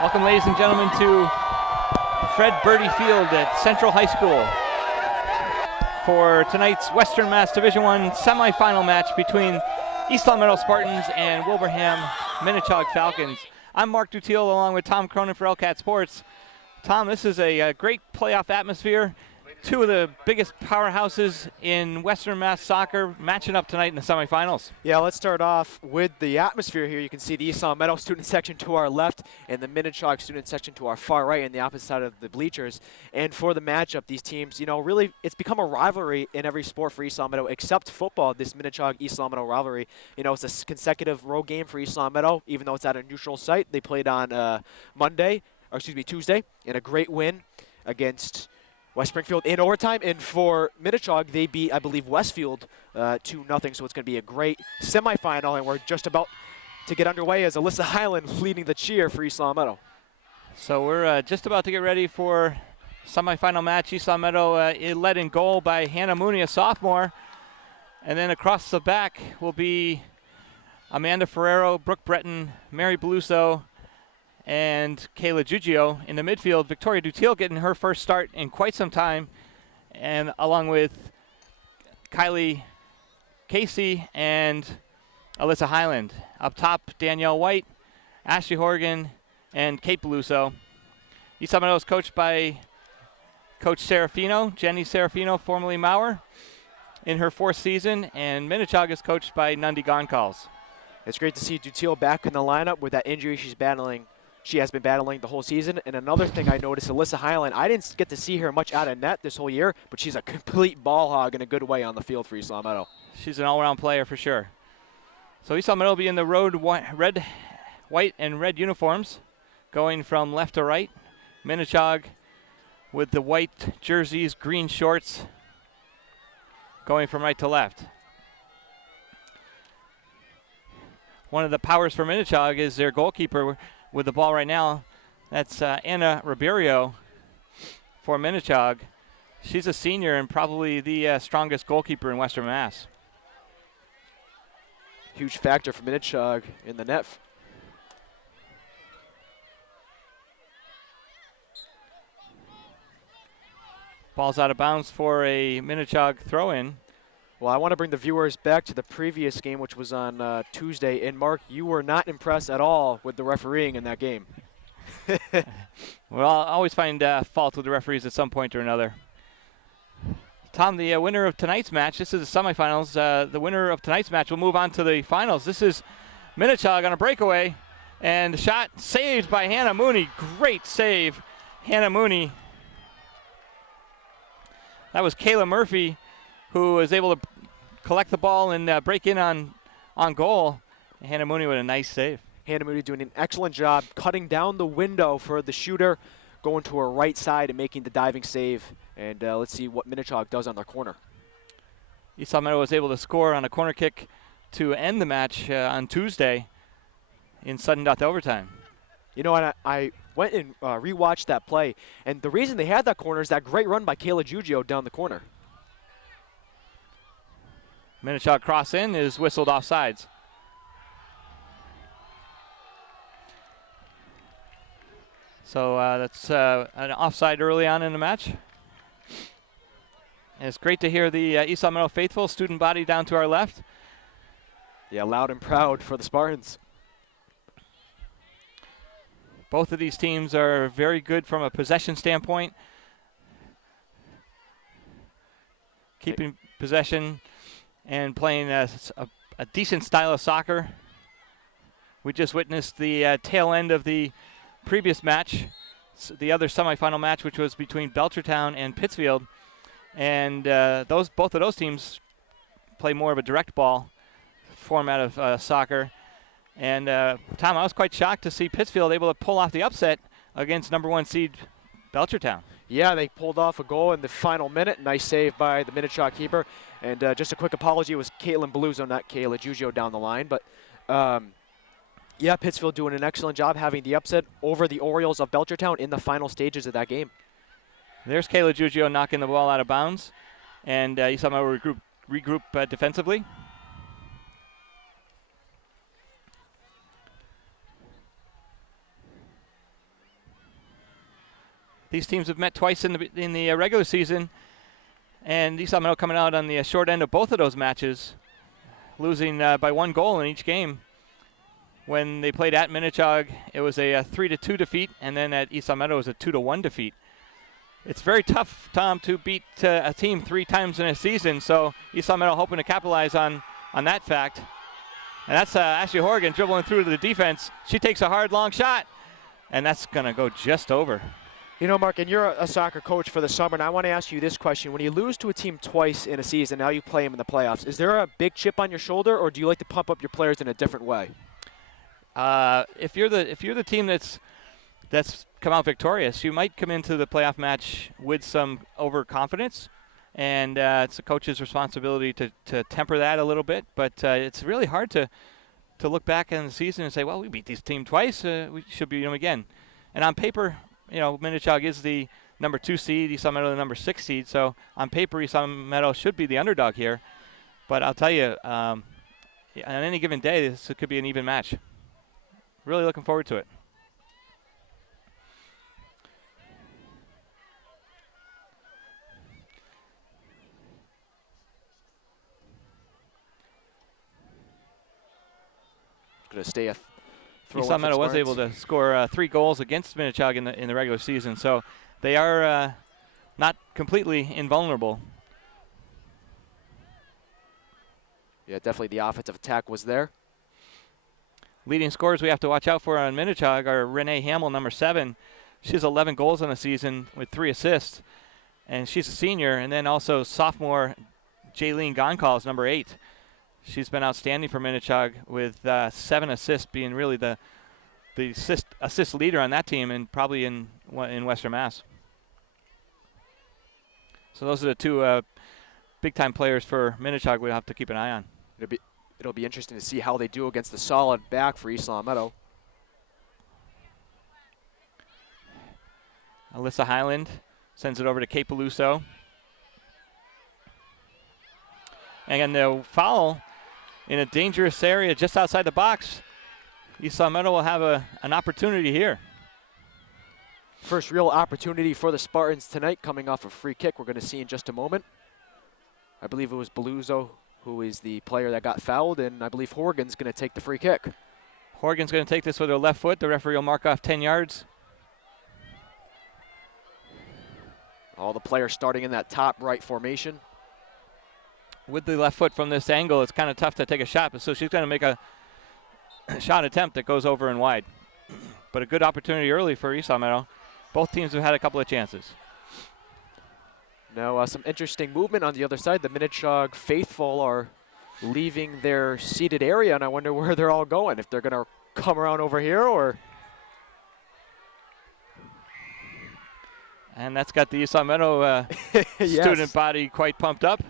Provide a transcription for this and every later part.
Welcome, ladies and gentlemen, to Fred Birdie Field at Central High School for tonight's Western Mass Division I semifinal match between East Long Meadow Spartans and Wilbraham Minnechaug Falcons. I'm Mark Dutiel along with Tom Cronin for LCAT Sports. Tom, this is a great playoff atmosphere. Two of the biggest powerhouses in Western Mass soccer matching up tonight in the semifinals. Yeah, let's start off with the atmosphere here. You can see the East Long Meadow student section to our left and the Minnechaug student section to our far right, and the opposite side of the bleachers. And for the matchup, these teams, really, it's become a rivalry in every sport for East Long Meadow, except football, this Minnechaug-East Long Meadow rivalry. It's a consecutive road game for East Long Meadow, even though it's at a neutral site. They played on Tuesday, in a great win against West Springfield in overtime, and for Minnechaug, they beat, I believe, Westfield 2-0, so it's going to be a great semifinal, and we're just about to get underway as Alyssa Highland leading the cheer for East Long Meadow. So we're just about to get ready for semifinal match. East Long Meadow led in goal by Hannah Mooney, a sophomore, and then across the back will be Amanda Ferrero, Brooke Breton, Mary Beluso, and Kayla Giugio. In the midfield, Victoria Dutiel getting her first start in quite some time, and along with Kylie Casey and Alyssa Highland. Up top, Danielle White, Ashley Horgan, and Kate Beluso. East Long Meadow is coached by Coach Serafino, Jenny Serafino, formerly Mauer, in her fourth season, and Minnechaug is coached by Nundy Goncalves. It's great to see Dutiel back in the lineup with that injury she has been battling the whole season. And another thing I noticed, Alyssa Highland, I didn't get to see her much out of net this whole year, but she's a complete ball hog in a good way on the field for East Long Meadow. She's an all-around player for sure. So East Long Meadow will be in the road white and red uniforms, going from left to right. Minnechaug with the white jerseys, green shorts, going from right to left. One of the powers for Minnechaug is their goalkeeper with the ball right now. That's Anna Ribeiro for Minnechaug. She's a senior and probably the strongest goalkeeper in Western Mass. Huge factor for Minnechaug in the net. Ball's out of bounds for a Minnechaug throw-in. Well, I want to bring the viewers back to the previous game, which was on Tuesday. And, Mark, you were not impressed at all with the refereeing in that game. Well, I always find fault with the referees at some point or another. Tom, the winner of tonight's match, this is the semifinals. The winner of tonight's match will move on to the finals. This is Minnechaug on a breakaway, and the shot saved by Hannah Mooney. Great save, Hannah Mooney. That was Kayla Murphy, who was able to collect the ball and break in on goal. Hannah Mooney with a nice save. Hannah Mooney doing an excellent job cutting down the window for the shooter, going to her right side and making the diving save. And let's see what Minnechaug does on their corner. East Long Meadow was able to score on a corner kick to end the match on Tuesday in sudden death overtime. And I went and rewatched that play, and the reason they had that corner is that great run by Kayla Giugio down the corner. Minnechaug cross in is whistled offsides. So that's an offside early on in the match. And it's great to hear the East Long Meadow faithful student body down to our left. Yeah, loud and proud for the Spartans. Both of these teams are very good from a possession standpoint. Keeping possession and playing a decent style of soccer. We just witnessed the tail end of the previous match, the other semifinal match, which was between Belchertown and Pittsfield. And both of those teams play more of a direct ball format of soccer. And Tom, I was quite shocked to see Pittsfield able to pull off the upset against number 1 seed Belchertown. Yeah, they pulled off a goal in the final minute. Nice save by the Minnechaug keeper. And just a quick apology, it was Caitlin Beluso, not Kayla Giugio down the line. But yeah, Pittsfield doing an excellent job having the upset over the Orioles of Belchertown in the final stages of that game. There's Kayla Giugio knocking the ball out of bounds. And you saw them regroup defensively. these teams have met twice in the regular season, and East Meadow coming out on the short end of both of those matches, losing by 1 goal in each game. When they played at Minnechaug, it was a 3-2 defeat, and then at East Meadow it was a 2-1 defeat. It's very tough, Tom, to beat a team 3 times in a season, so East Meadow hoping to capitalize on that fact. And that's Ashley Horgan dribbling through to the defense. She takes a hard, long shot, and that's going to go just over. You know, Mark, and you're a soccer coach for the summer, and I want to ask you this question. When you lose to a team twice in a season, now you play them in the playoffs, is there a big chip on your shoulder, or do you like to pump up your players in a different way? If you're the team that's come out victorious, you might come into the playoff match with some overconfidence, and it's the coach's responsibility to temper that a little bit. But it's really hard to look back in the season and say, well, we beat this team twice, we should beat them again. And on paper, you know, Minnechaug is the number 2 seed, East Meadow the number 6 seed. So on paper, East Meadow should be the underdog here. But I'll tell you, on any given day, this could be an even match. Really looking forward to it. Going to stay a East Meadow was able to score 3 goals against Minnechaug in the regular season, so they are not completely invulnerable. Yeah, definitely the offensive attack was there. Leading scorers we have to watch out for on Minnechaug are Renee Hamill, number 7. She has 11 goals on the season with 3 assists, and she's a senior. And then also sophomore Jaylene Goncalves, number 8. She's been outstanding for Minnechaug with 7 assists, being really the assist leader on that team, and probably in Western Mass. So those are the 2 big-time players for Minnechaug we'll have to keep an eye on. It'll be interesting to see how they do against the solid back for East Meadow. Alyssa Highland sends it over to Kate Peluso. And the foul in a dangerous area just outside the box. East Meadow will have an opportunity here. First real opportunity for the Spartans tonight, coming off a free kick we're going to see in just a moment. I believe it was Peluso who is the player that got fouled, and I believe Horgan's going to take the free kick. Horgan's going to take this with her left foot. The referee will mark off 10 yards. All the players starting in that top right formation. With the left foot from this angle, it's kind of tough to take a shot, but so she's going to make a shot attempt that goes over and wide. But a good opportunity early for East Meadow. Both teams have had a couple of chances. Now, some interesting movement on the other side. The Minnechaug faithful are leaving their seated area, and I wonder where they're all going, if they're going to come around over here or... And that's got the East Meadow yes. student body quite pumped up.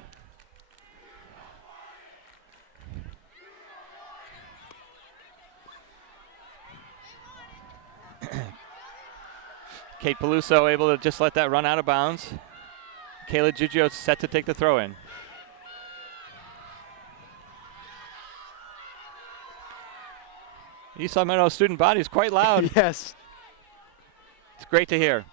Kate Peluso able to just let that run out of bounds. Kayla Giglio set to take the throw in. East Meadow student body is quite loud. Yes. It's great to hear.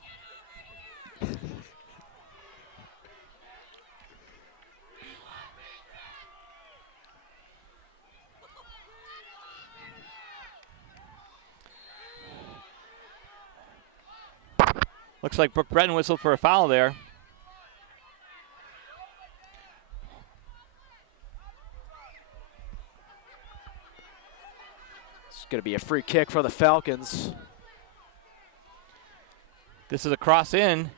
Looks like Brooke Breton whistled for a foul there. It's going to be a free kick for the Falcons. This is a cross in.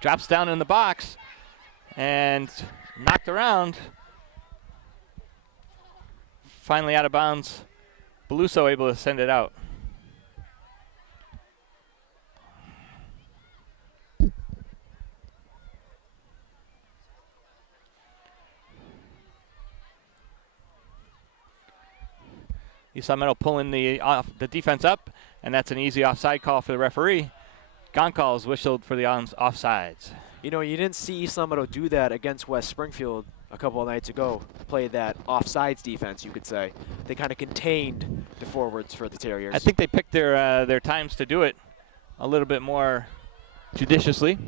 Drops down in the box and knocked around. Finally out of bounds. Peluso able to send it out. East Meadow pulling the defense up, and that's an easy offside call for the referee. Goncalves whistled for the offsides. You know, you didn't see East Meadow do that against West Springfield a couple of nights ago. Play that offsides defense, you could say. They kind of contained the forwards for the Terriers. I think they picked their times to do it. a little bit more judiciously.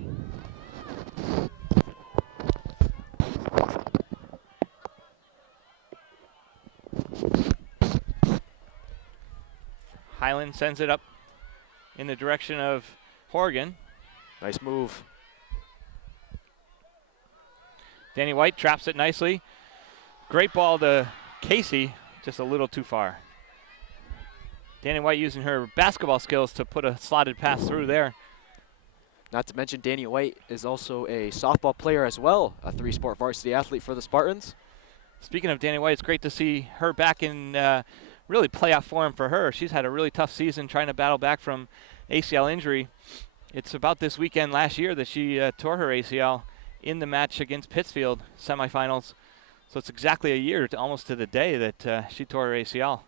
Highland sends it up in the direction of Horgan. Nice move. Danny White traps it nicely. Great ball to Casey, just a little too far. Danny White using her basketball skills to put a slotted pass through there. Not to mention Danny White is also a softball player as well, a 3-sport varsity athlete for the Spartans. Speaking of Danny White, it's great to see her back in really playoff form for her. She's had a really tough season trying to battle back from ACL injury. It's about this weekend last year that she tore her ACL in the match against Pittsfield semifinals. So it's exactly a year, almost to the day, that she tore her ACL.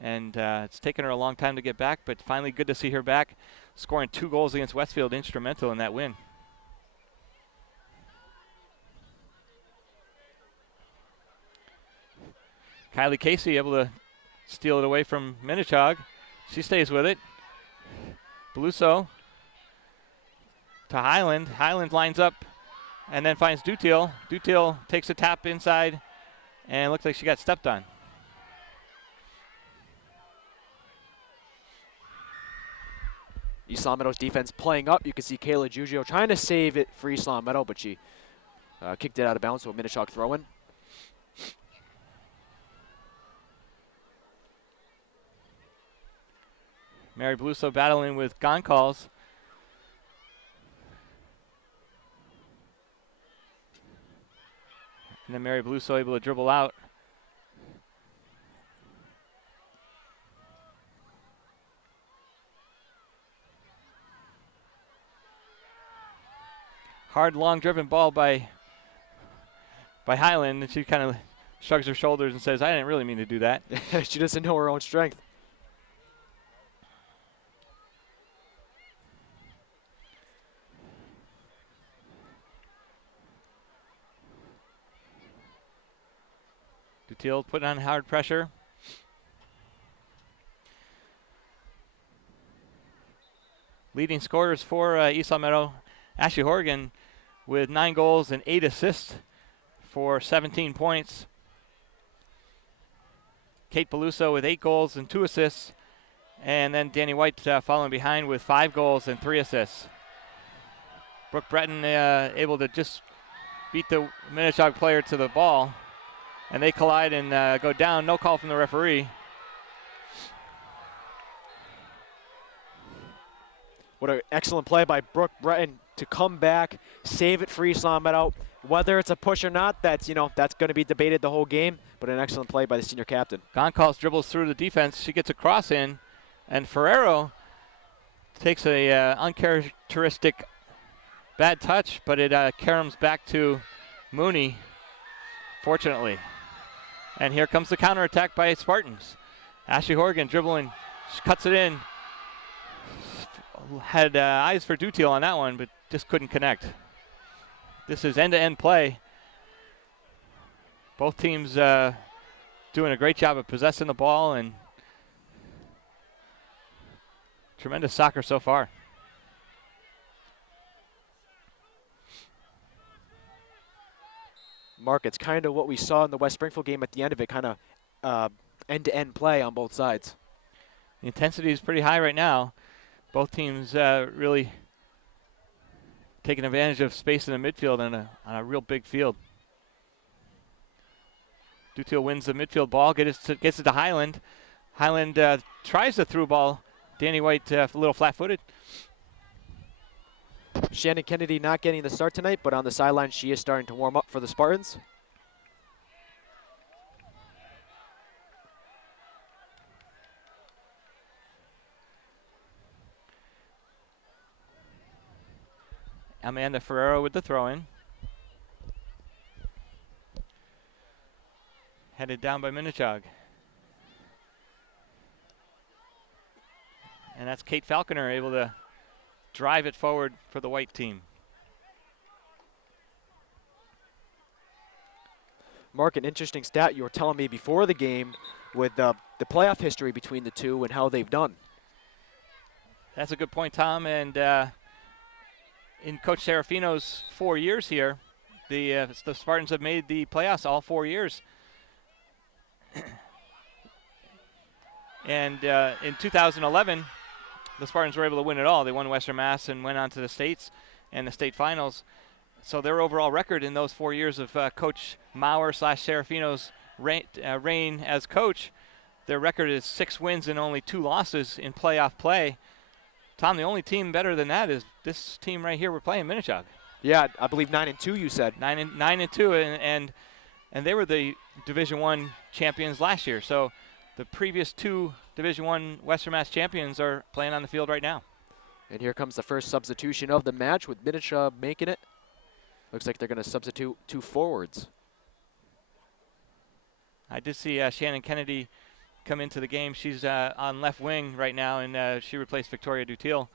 And it's taken her a long time to get back, but finally good to see her back, scoring 2 goals against Westfield, instrumental in that win. Kylie Casey able to steal it away from Minnechaug. She stays with it. Beluso to Highland. Highland lines up and then finds Dutiel. Dutiel takes a tap inside and looks like she got stepped on. East Long Meadow's defense playing up. You can see Kayla Giugio trying to save it for East Long Meadow, but she kicked it out of bounds, so a Minnechaug throw-in. Mary Beluso battling with gone calls. And then Mary Beluso able to dribble out. Hard, long-driven ball by Highland, and she kind of shrugs her shoulders and says, I didn't really mean to do that. She doesn't know her own strength. Dutiel putting on hard pressure. Leading scorers for East Long Meadow, Ashley Horgan with 9 goals and 8 assists for 17 points. Kate Beluso with 8 goals and 2 assists. And then Danny White following behind with 5 goals and 3 assists. Brooke Breton able to just beat the Minnechaug player to the ball. And they collide and go down. No call from the referee. What an excellent play by Brooke Breton to come back, save it for East Long Meadow. Whether it's a push or not, that's going to be debated the whole game, but an excellent play by the senior captain. Goncalves dribbles through the defense. She gets a cross in, and Ferrero takes a uncharacteristic bad touch, but it caroms back to Mooney, fortunately. And here comes the counterattack by Spartans. Ashley Horgan dribbling, she cuts it in. Had eyes for Dutiel on that one, but just couldn't connect. This is end-to-end play. Both teams doing a great job of possessing the ball, and tremendous soccer so far. Mark, it's kind of what we saw in the West Springfield game at the end of it, kind of end-to-end play on both sides. The intensity is pretty high right now. Both teams really taking advantage of space in the midfield on a real big field. Dutiel wins the midfield ball, gets it to Highland. Highland tries the through ball. Danny White a little flat-footed. Shannon Kennedy not getting the start tonight, but on the sideline she is starting to warm up for the Spartans. Amanda Ferrero with the throw-in. Headed down by Minnechaug. And that's Kate Falconer able to drive it forward for the white team. Mark, an interesting stat you were telling me before the game with the playoff history between the two and how they've done. That's a good point, Tom. And in Coach Serafino's 4 years here, the Spartans have made the playoffs all 4 years. And in 2011, the Spartans were able to win it all. They won Western Mass and went on to the states and the state finals. So their overall record in those 4 years of Coach Maurer / Serafino's reign as coach, their record is 6 wins and only 2 losses in playoff play. Tom, the only team better than that is this team right here we're playing, Minnechaug. Yeah, I believe 9-2. You said 9-2, and they were the Division I champions last year. So the previous 2 Division I Western Mass champions are playing on the field right now. And here comes the first substitution of the match with Minnechaug making it. Looks like they're going to substitute 2 forwards. I did see Shannon Kennedy come into the game. She's on left wing right now, and she replaced Victoria Dutil.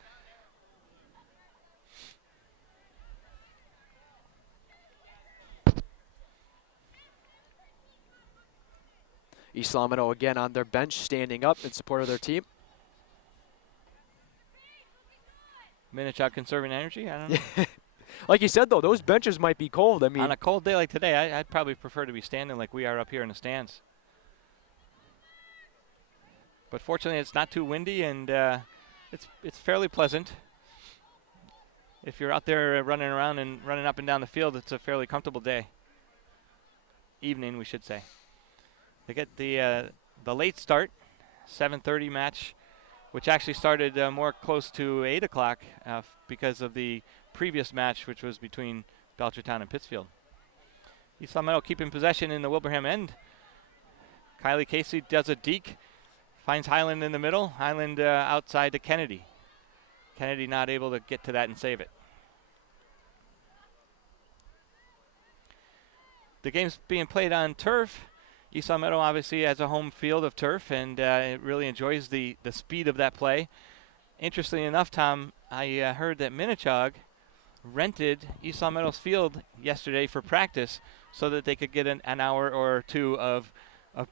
East Long Meadow again on their bench, standing up in support of their team. Minnechaug conserving energy? I don't know. Like you said, though, those benches might be cold. I mean, on a cold day like today, I'd probably prefer to be standing like we are up here in the stands. But fortunately, it's not too windy, and it's fairly pleasant. If you're out there running around and running up and down the field, it's a fairly comfortable day. Evening, we should say. They get the late start, 7:30 match, which actually started more close to 8 o'clock because of the previous match, which was between Belchertown and Pittsfield. East Long Meadow keeping possession in the Wilbraham end. Kylie Casey does a deke, finds Highland in the middle. Highland outside to Kennedy. Kennedy not able to get to that and save it. The game's being played on turf. East Long Meadow obviously has a home field of turf, and it really enjoys the speed of that play. Interestingly enough, Tom, I heard that Minnechaug rented East Long Meadow's field yesterday for practice so that they could get an hour or 2 of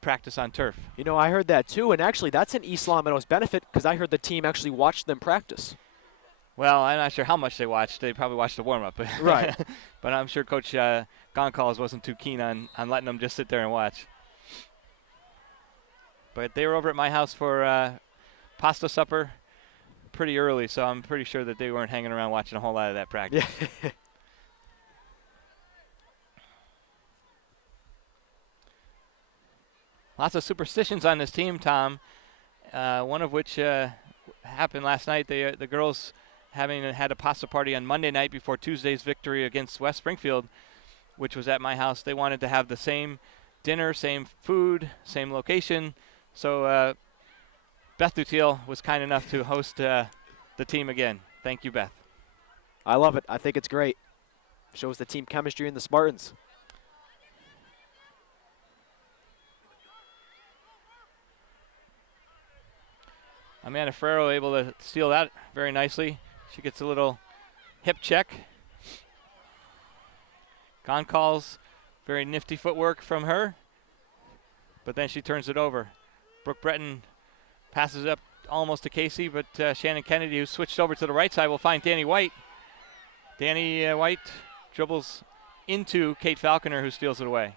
practice on turf. You know, I heard that too, and actually that's an East Long Meadow's benefit because I heard the team actually watched them practice. Well, I'm not sure how much they watched. They probably watched the warm-up. Right. But I'm sure Coach Goncalves wasn't too keen on letting them just sit there and watch. But they were over at my house for pasta supper pretty early, so I'm pretty sure that they weren't hanging around watching a whole lot of that practice. Yeah. Lots of superstitions on this team, Tom, one of which happened last night. The girls having had a pasta party on Monday night before Tuesday's victory against West Springfield, which was at my house. They wanted to have the same dinner, same food, same location. So Beth Dutil was kind enough to host the team again. Thank you, Beth. I love it. I think it's great. Shows the team chemistry in the Spartans. Amanda Ferrero able to steal that very nicely. She gets a little hip check. Goncalves, very nifty footwork from her. But then she turns it over. Brooke Breton passes it up almost to Casey, but Shannon Kennedy, who switched over to the right side, will find Danny White. Danny White dribbles into Kate Falconer, who steals it away.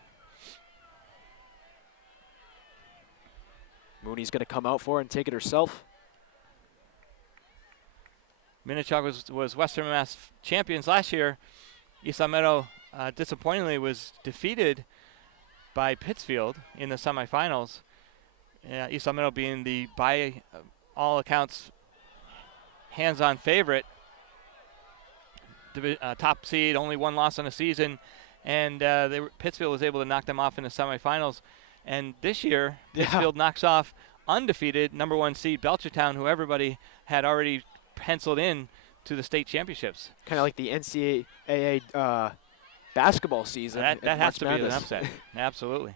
Mooney's going to come out for it and take it herself. Minnechaug was Western Mass champions last year. East Long Meadow, disappointingly, was defeated by Pittsfield in the semifinals. East Long Meadow being the, by all accounts, hands-on favorite. Top seed, only 1 loss on the season, and Pittsfield was able to knock them off in the semifinals. And this year, Pittsfield knocks off undefeated number 1 seed Belchertown, who everybody had already penciled in to the state championships. Kind of like the NCAA basketball season. That has to be an upset. Absolutely.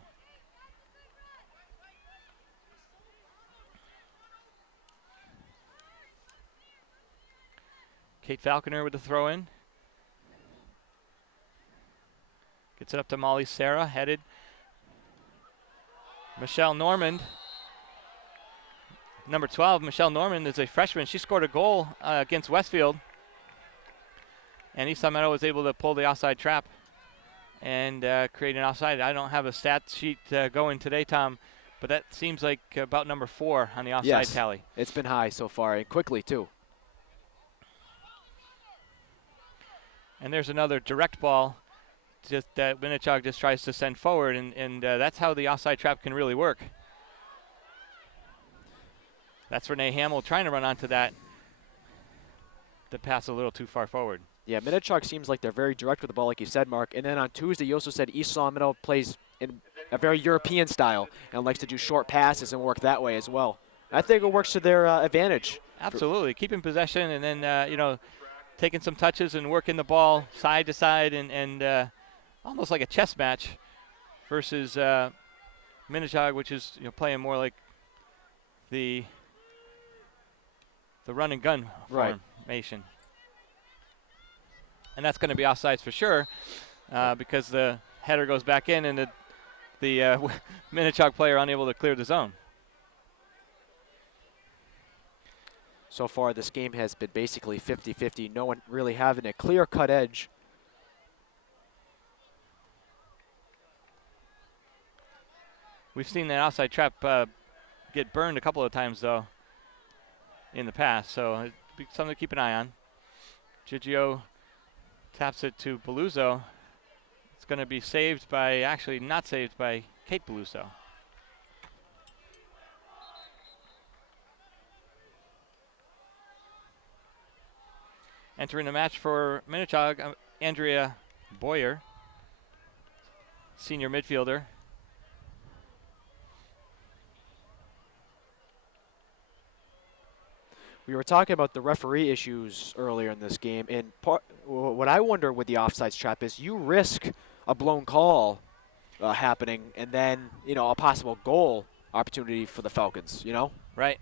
Kate Falconer with the throw in. Gets it up to Molly Sarah, headed. Michelle Normand number 12, Michelle Norman, is a freshman. She scored a goal against Westfield. And East Long Meadow was able to pull the offside trap and create an offside. I don't have a stat sheet going today, Tom, but that seems like about number 4 on the offside tally. It's been high so far, and quickly, too. And there's another direct ball just that Minnechaug just tries to send forward, and that's how the offside trap can really work. That's Renee Hamill trying to run onto that. The pass a little too far forward. Yeah, Minnechaug seems like they're very direct with the ball, like you said, Mark. And then on Tuesday, you also said East Long Meadow plays in a very European style and likes to do short passes and work that way as well. I think it works to their advantage. Absolutely, keeping possession and then taking some touches and working the ball side to side and almost like a chess match versus Minnechaug, which is playing more like the run and gun formation. And that's going to be offsides for sure because the header goes back in and the Minnechaug player unable to clear the zone. So far, this game has been basically 50-50. No one really having a clear-cut edge. We've seen that offside trap get burned a couple of times, though, in the past. So it'd be something to keep an eye on. Gigio taps it to Beluso. It's going to be saved by, actually not saved by Kate Beluso. Entering the match for Minnechaug, Andrea Boyer, senior midfielder. We were talking about the referee issues earlier in this game, and what I wonder with the offsides trap is you risk a blown call happening and then, a possible goal opportunity for the Falcons, Right.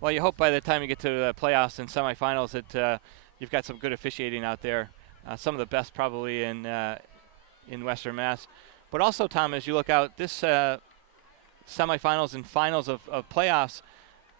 Well, you hope by the time you get to the playoffs and semifinals that you've got some good officiating out there, some of the best probably in Western Mass. But also, Tom, as you look out this semifinals and finals of playoffs,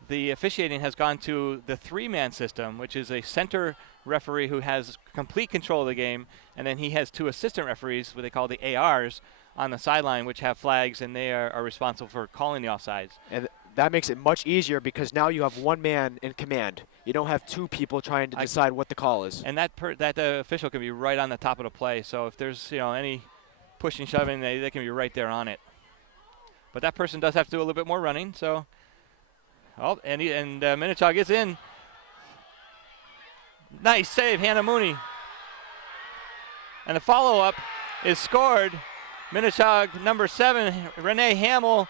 the officiating has gone to the 3-man system, which is a center referee who has complete control of the game, and then he has 2 assistant referees, what they call the ARs, on the sideline, which have flags, and they are responsible for calling the offsides. And that makes it much easier because now you have one man in command. You don't have 2 people trying to decide what the call is. And that official can be right on the top of the play, so if there's any pushing, shoving, they can be right there on it. But that person does have to do a little bit more running, so... Oh, and Minnechaug is in. Nice save, Hannah Mooney. And the follow-up is scored. Minnechaug, number 7, Renee Hamill,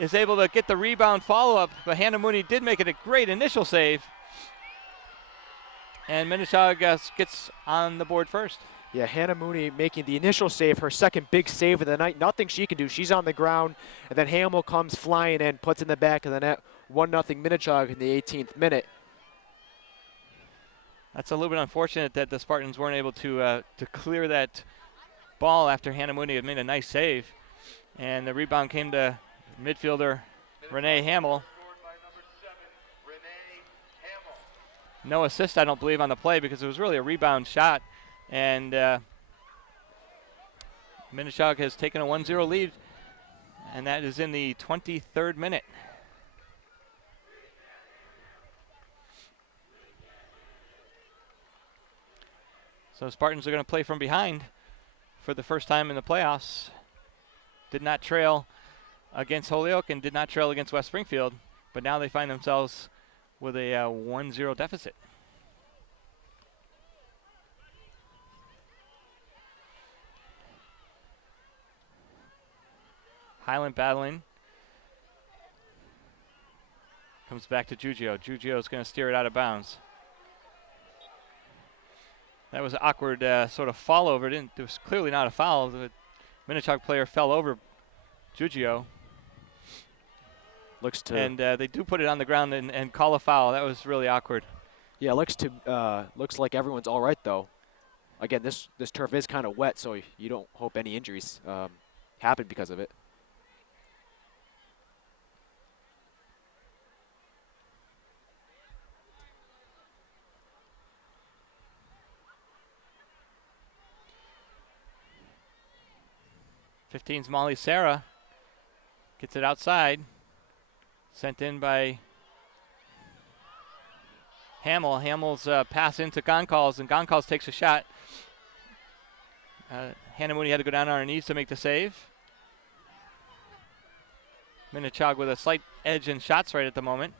is able to get the rebound follow-up, but Hannah Mooney did make it a great initial save. And Minnechaug gets on the board first. Yeah, Hannah Mooney making the initial save, her second big save of the night. Nothing she can do. She's on the ground, and then Hamill comes flying in, puts in the back of the net. 1-0 Minnechaug in the 18th minute. That's a little bit unfortunate that the Spartans weren't able to clear that ball after Hannah Mooney had made a nice save. And the rebound came to midfielder Renee Hamill. No assist, I don't believe, on the play because it was really a rebound shot. And Minnechaug has taken a 1-0 lead, and that is in the 23rd minute. So Spartans are going to play from behind for the first time in the playoffs. Did not trail against Holyoke and did not trail against West Springfield, but now they find themselves with a 1-0 deficit. Highland battling. Comes back to Giugio. Giugio is going to steer it out of bounds. That was an awkward sort of fall over. It was clearly not a foul. The Minnechaug player fell over Giugio. And they do put it on the ground and call a foul. That was really awkward. Yeah, looks like everyone's all right though. Again, this turf is kind of wet, so you don't hope any injuries happen because of it. 15's Molly Sarah. Gets it outside. Sent in by Hamill. Hamill's pass into Goncalves, and Goncalves takes a shot. Hannah Mooney had to go down on her knees to make the save. Minnechaug with a slight edge in shots right at the moment.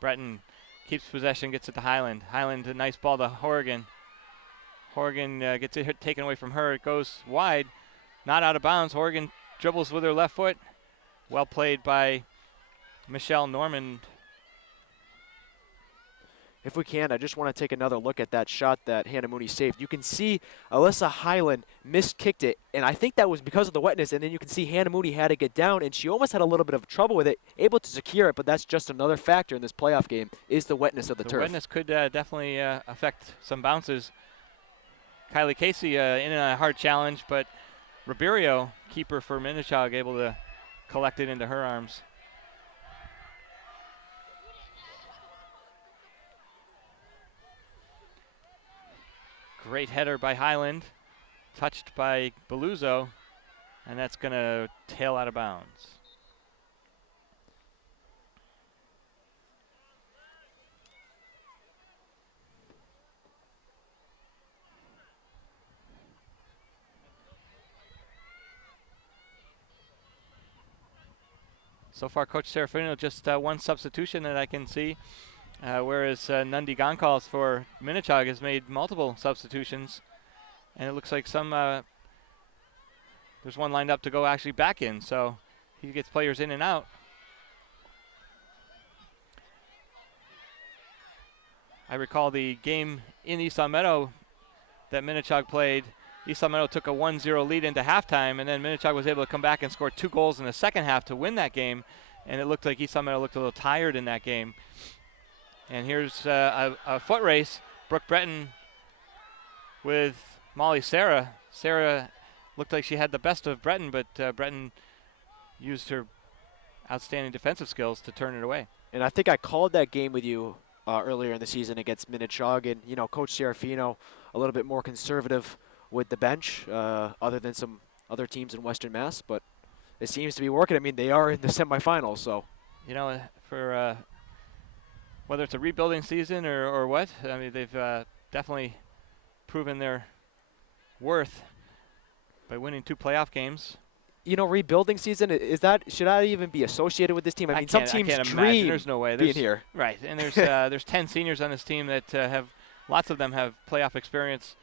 Breton keeps possession, gets it to Highland. Highland, a nice ball to Horgan. Horgan gets it taken away from her. It goes wide, not out of bounds. Horgan dribbles with her left foot. Well played by Michelle Norman. If we can, I just want to take another look at that shot that Hannah Mooney saved. You can see Alyssa Highland miskicked it, and I think that was because of the wetness, and then you can see Hannah Mooney had to get down, and she almost had a little bit of trouble with it, able to secure it, but that's just another factor in this playoff game, is the wetness of the turf. The wetness could definitely affect some bounces. Kylie Casey in a hard challenge, but Ribeiro, keeper for Minnechaug, able to collect it into her arms. Great header by Highland, touched by Beluzo, and that's going to tail out of bounds. So far, Coach Serafino, just one substitution that I can see. Whereas Nundi Goncalves for Minnechaug has made multiple substitutions. And it looks like there's one lined up to go actually back in. So he gets players in and out. I recall the game in East Long Meadow that Minnechaug played. East Long Meadow took a 1-0 lead into halftime, and then Minnechaug was able to come back and score 2 goals in the second half to win that game. And it looked like East Long Meadow looked a little tired in that game. And here's a foot race. Brooke Breton with Molly Sarah. Sarah looked like she had the best of Breton, but Breton used her outstanding defensive skills to turn it away. And I think I called that game with you earlier in the season against Minnechaug, and Coach Serafino a little bit more conservative with the bench, other than some other teams in Western Mass, but it seems to be working. I mean, they are in the semifinals, so. For whether it's a rebuilding season or what, I mean, they've definitely proven their worth by winning 2 playoff games. Rebuilding season, should I even be associated with this team? I mean, some teams dream there's no way. Being here. Right, and there's 10 seniors on this team that lots of them have playoff experience.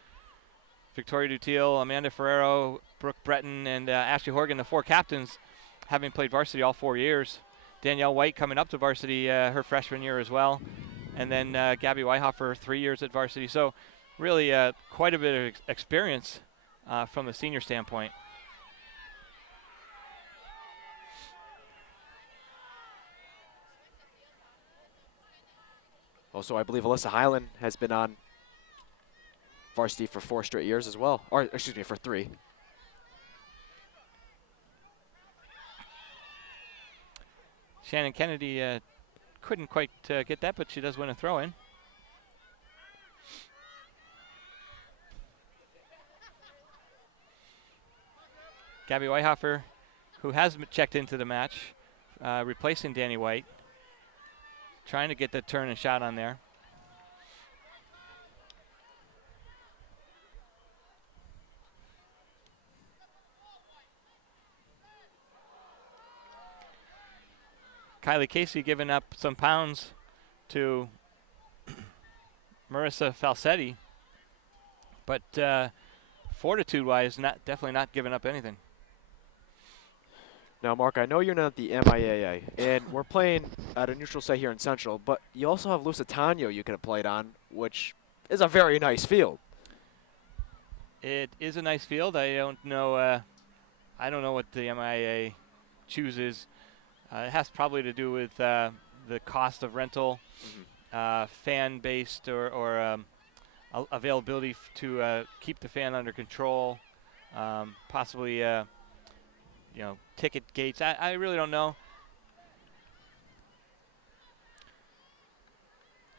Victoria Dutiel, Amanda Ferrero, Brooke Breton, and Ashley Horgan, the 4 captains, having played varsity all 4 years. Danielle White coming up to varsity her freshman year as well. And then Gabby Weihofer, 3 years at varsity. So really quite a bit of experience from the senior standpoint. Also, I believe Alyssa Highland has been on varsity for 4 straight years as well. Or, excuse me, for 3. Shannon Kennedy couldn't quite get that, but she does win a throw-in. Gabby Weihofer, who has checked into the match, replacing Danny White, trying to get the turn and shot on there. Kylie Casey giving up some pounds to Marissa Falsetti, but fortitude-wise, definitely not giving up anything. Now, Mark, I know you're not the MIAA, and we're playing at a neutral site here in Central, but you also have Lusitano you could have played on, which is a very nice field. It is a nice field. I don't know what the MIAA chooses. It has probably to do with the cost of rental, fan-based or availability to keep the fan under control, possibly ticket gates. I really don't know.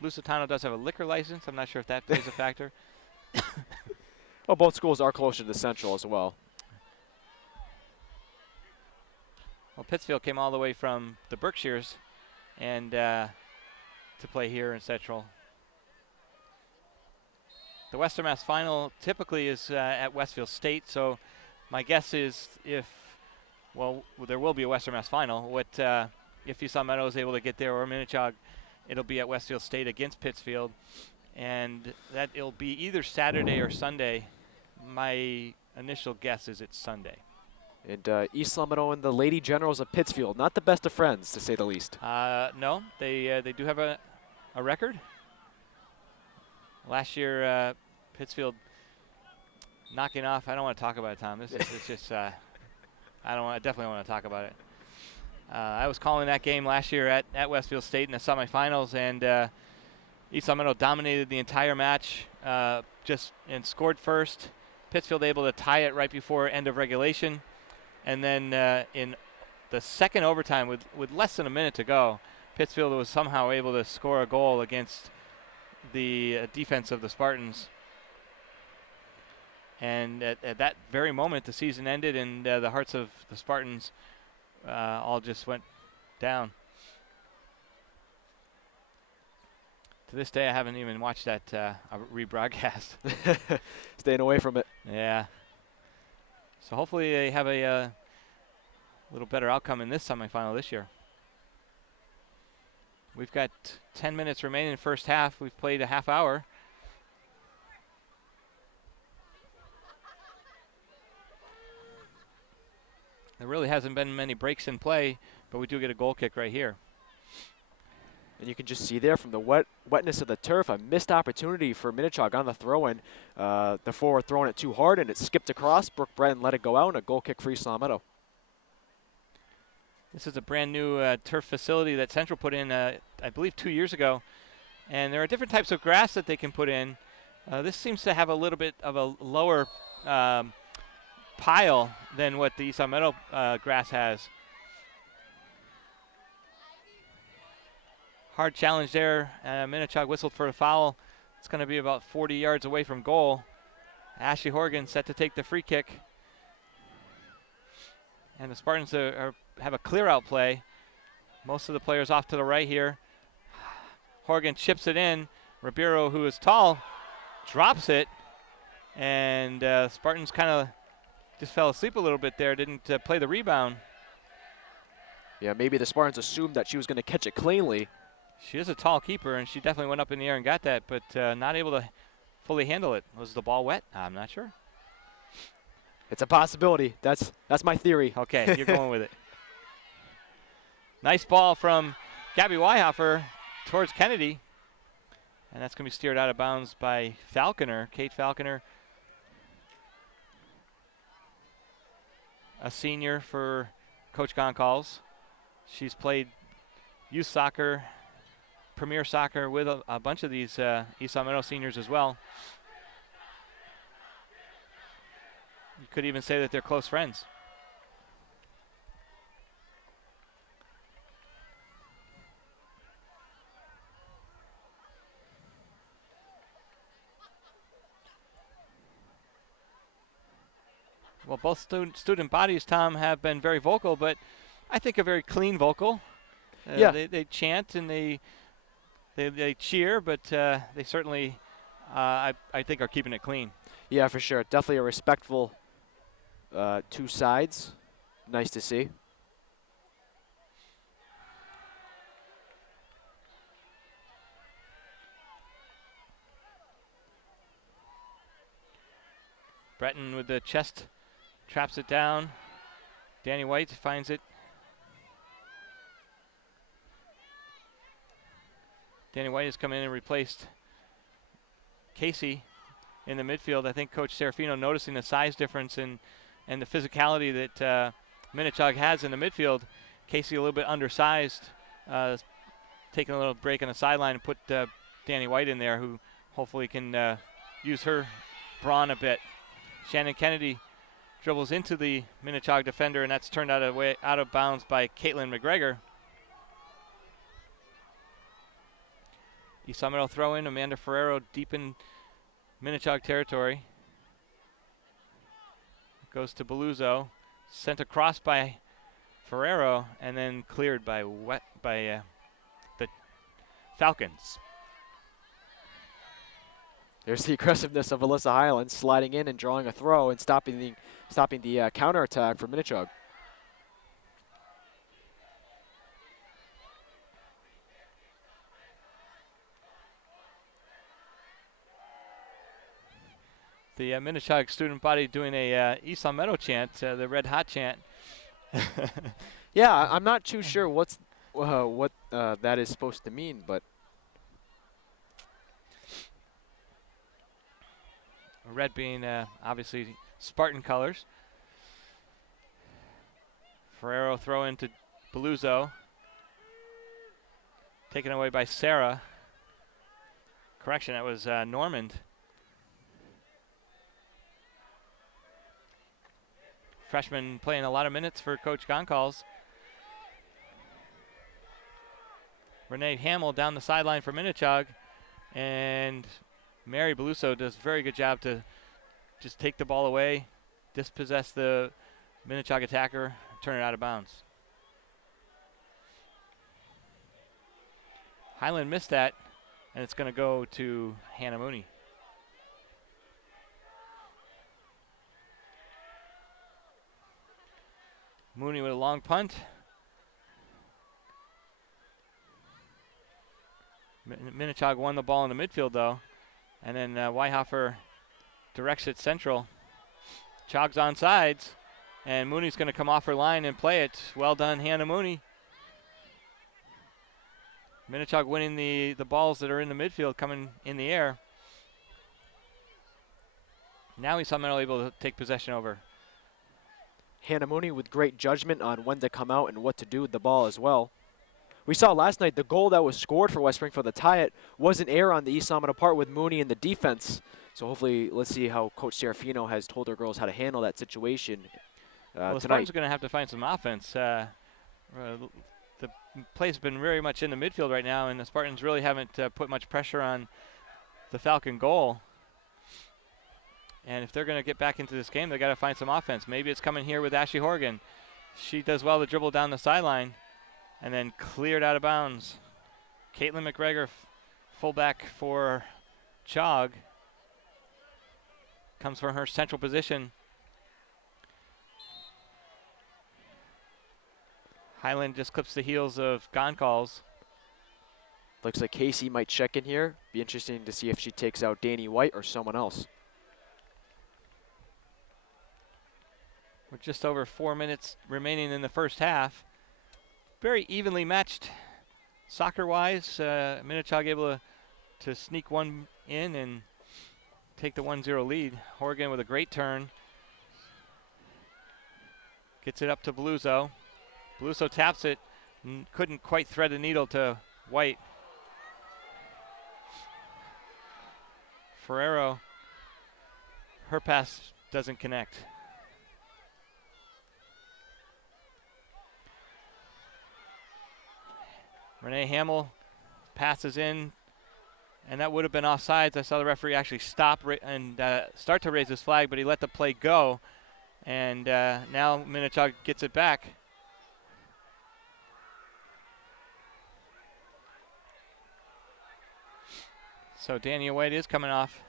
Lusitano does have a liquor license. I'm not sure if that plays a factor. Well, both schools are closer to Central as well. Well, Pittsfield came all the way from the Berkshires and to play here in Central. The Western Mass Final typically is at Westfield State, so my guess is there will be a Western Mass Final. If East Long Meadow is able to get there, or Minnechaug, it'll be at Westfield State against Pittsfield, and that it'll be either Saturday or Sunday. My initial guess is it's Sunday. And East Long Meadow and the Lady Generals of Pittsfield, not the best of friends, to say the least. No, they do have a record. Last year, Pittsfield knocking off. I don't want to talk about it, Tom. It's just I definitely want to talk about it. I was calling that game last year at Westfield State in the semifinals, and East Long Meadow dominated the entire match, and scored first. Pittsfield able to tie it right before end of regulation, and then in the second overtime, with less than a minute to go, Pittsfield was somehow able to score a goal against the defense of the Spartans. And at that very moment, the season ended, and the hearts of the Spartans all just went down. To this day, I haven't even watched that rebroadcast. Staying away from it. Yeah. So hopefully they have a little better outcome in this semifinal this year. We've got 10 minutes remaining in the first half. We've played a half hour. There really hasn't been many breaks in play, but we do get a goal kick right here. And you can just see there from the wetness of the turf, a missed opportunity for Minnechaug on the throw-in. The forward throwing it too hard, and it skipped across. Brooke Brennan let it go out, and a goal kick for East Long Meadow. This is a brand new turf facility that Central put in, I believe, 2 years ago. And there are different types of grass that they can put in. This seems to have a little bit of a lower pile than what the East Long Meadow grass has. Hard challenge there. Minnechaug whistled for a foul. It's going to be about 40 yards away from goal. Ashley Horgan set to take the free kick. And the Spartans have a clear-out play. Most of the players off to the right here. Horgan chips it in. Ribeiro, who is tall, drops it. And Spartans kind of just fell asleep a little bit there, didn't play the rebound. Yeah, maybe the Spartans assumed that she was going to catch it cleanly. She is a tall keeper, and she definitely went up in the air and got that, but not able to fully handle it. Was the ball wet? I'm not sure. It's a possibility. That's my theory. Okay, you're going with it. Nice ball from Gabby Weihofer towards Kennedy, and that's going to be steered out of bounds by Falconer, Kate Falconer, a senior for Coach Goncalves. She's played youth soccer, premier soccer with a bunch of these East Long Meadow seniors as well. You could even say that they're close friends. Well, both student bodies, Tom, have been very vocal, but I think a very clean vocal. Yeah. They chant and they cheer, but they certainly, I think, are keeping it clean. Yeah, for sure. Definitely a respectful two sides. Nice to see. Breton with the chest traps it down. Danny White finds it. Danny White has come in and replaced Casey in the midfield. I think Coach Serafino noticing the size difference and the physicality that Minnechaug has in the midfield. Casey a little bit undersized, taking a little break on the sideline and put Danny White in there, who hopefully can use her brawn a bit. Shannon Kennedy dribbles into the Minnechaug defender, and that's turned out of bounds by Caitlin McGregor. East Long Meadow throw in. Amanda Ferrero deep in Minnechaug territory. Goes to Beluzzo. Sent across by Ferrero and then cleared by the Falcons. There's the aggressiveness of Alyssa Highland sliding in and drawing a throw and stopping the counterattack for Minnechaug. The Minnechaug student body doing a East Long Meadow chant, the Red Hot chant. Yeah, I'm not too sure what that is supposed to mean, but red being obviously Spartan colors. Ferrero throw into Beluzzo. Taken away by Sarah. Correction, that was Normand. Freshman playing a lot of minutes for Coach Goncalves. Renee Hamill down the sideline for Minnechaug. And Mary Beluzzo does a very good job to just take the ball away, dispossess the Minnechaug attacker, turn it out of bounds. Highland missed that, and it's going to go to Hannah Mooney. Mooney with a long punt. Minnechaug won the ball in the midfield, though. And then Weihofer directs it central. Chog's on sides. And Mooney's going to come off her line and play it. Well done, Hannah Mooney. Minnechaug winning the balls that are in the midfield coming in the air. Now he's somehow able to take possession over. Hannah Mooney with great judgment on when to come out and what to do with the ball as well. We saw last night the goal that was scored for West Springfield to tie it was an error on the East Long Meadow part with Mooney in the defense. So hopefully, let's see how Coach Serafino has told her girls how to handle that situation well, the tonight. Spartans are going to have to find some offense. The play's been very much in the midfield right now, and the Spartans really haven't put much pressure on the Falcon goal. And if they're going to get back into this game, they got to find some offense. Maybe it's coming here with Ashley Horgan. She does well to dribble down the sideline and then cleared out of bounds. Caitlin McGregor, fullback for Chog, comes from her central position. Highland just clips the heels of Goncalves. Looks like Casey might check in here. Be interesting to see if she takes out Danny White or someone else. With just over 4 minutes remaining in the first half. Very evenly matched soccer-wise. Minnechaug able to sneak one in and take the 1-0 lead. Horgan with a great turn. Gets it up to Beluzzo. Beluzzo taps it and couldn't quite thread the needle to White. Ferrero, her pass doesn't connect. Renee Hamill passes in, and that would have been offsides. I saw the referee actually stop and start to raise his flag, but he let the play go. And now Minnechaug gets it back. So Dania White is coming off,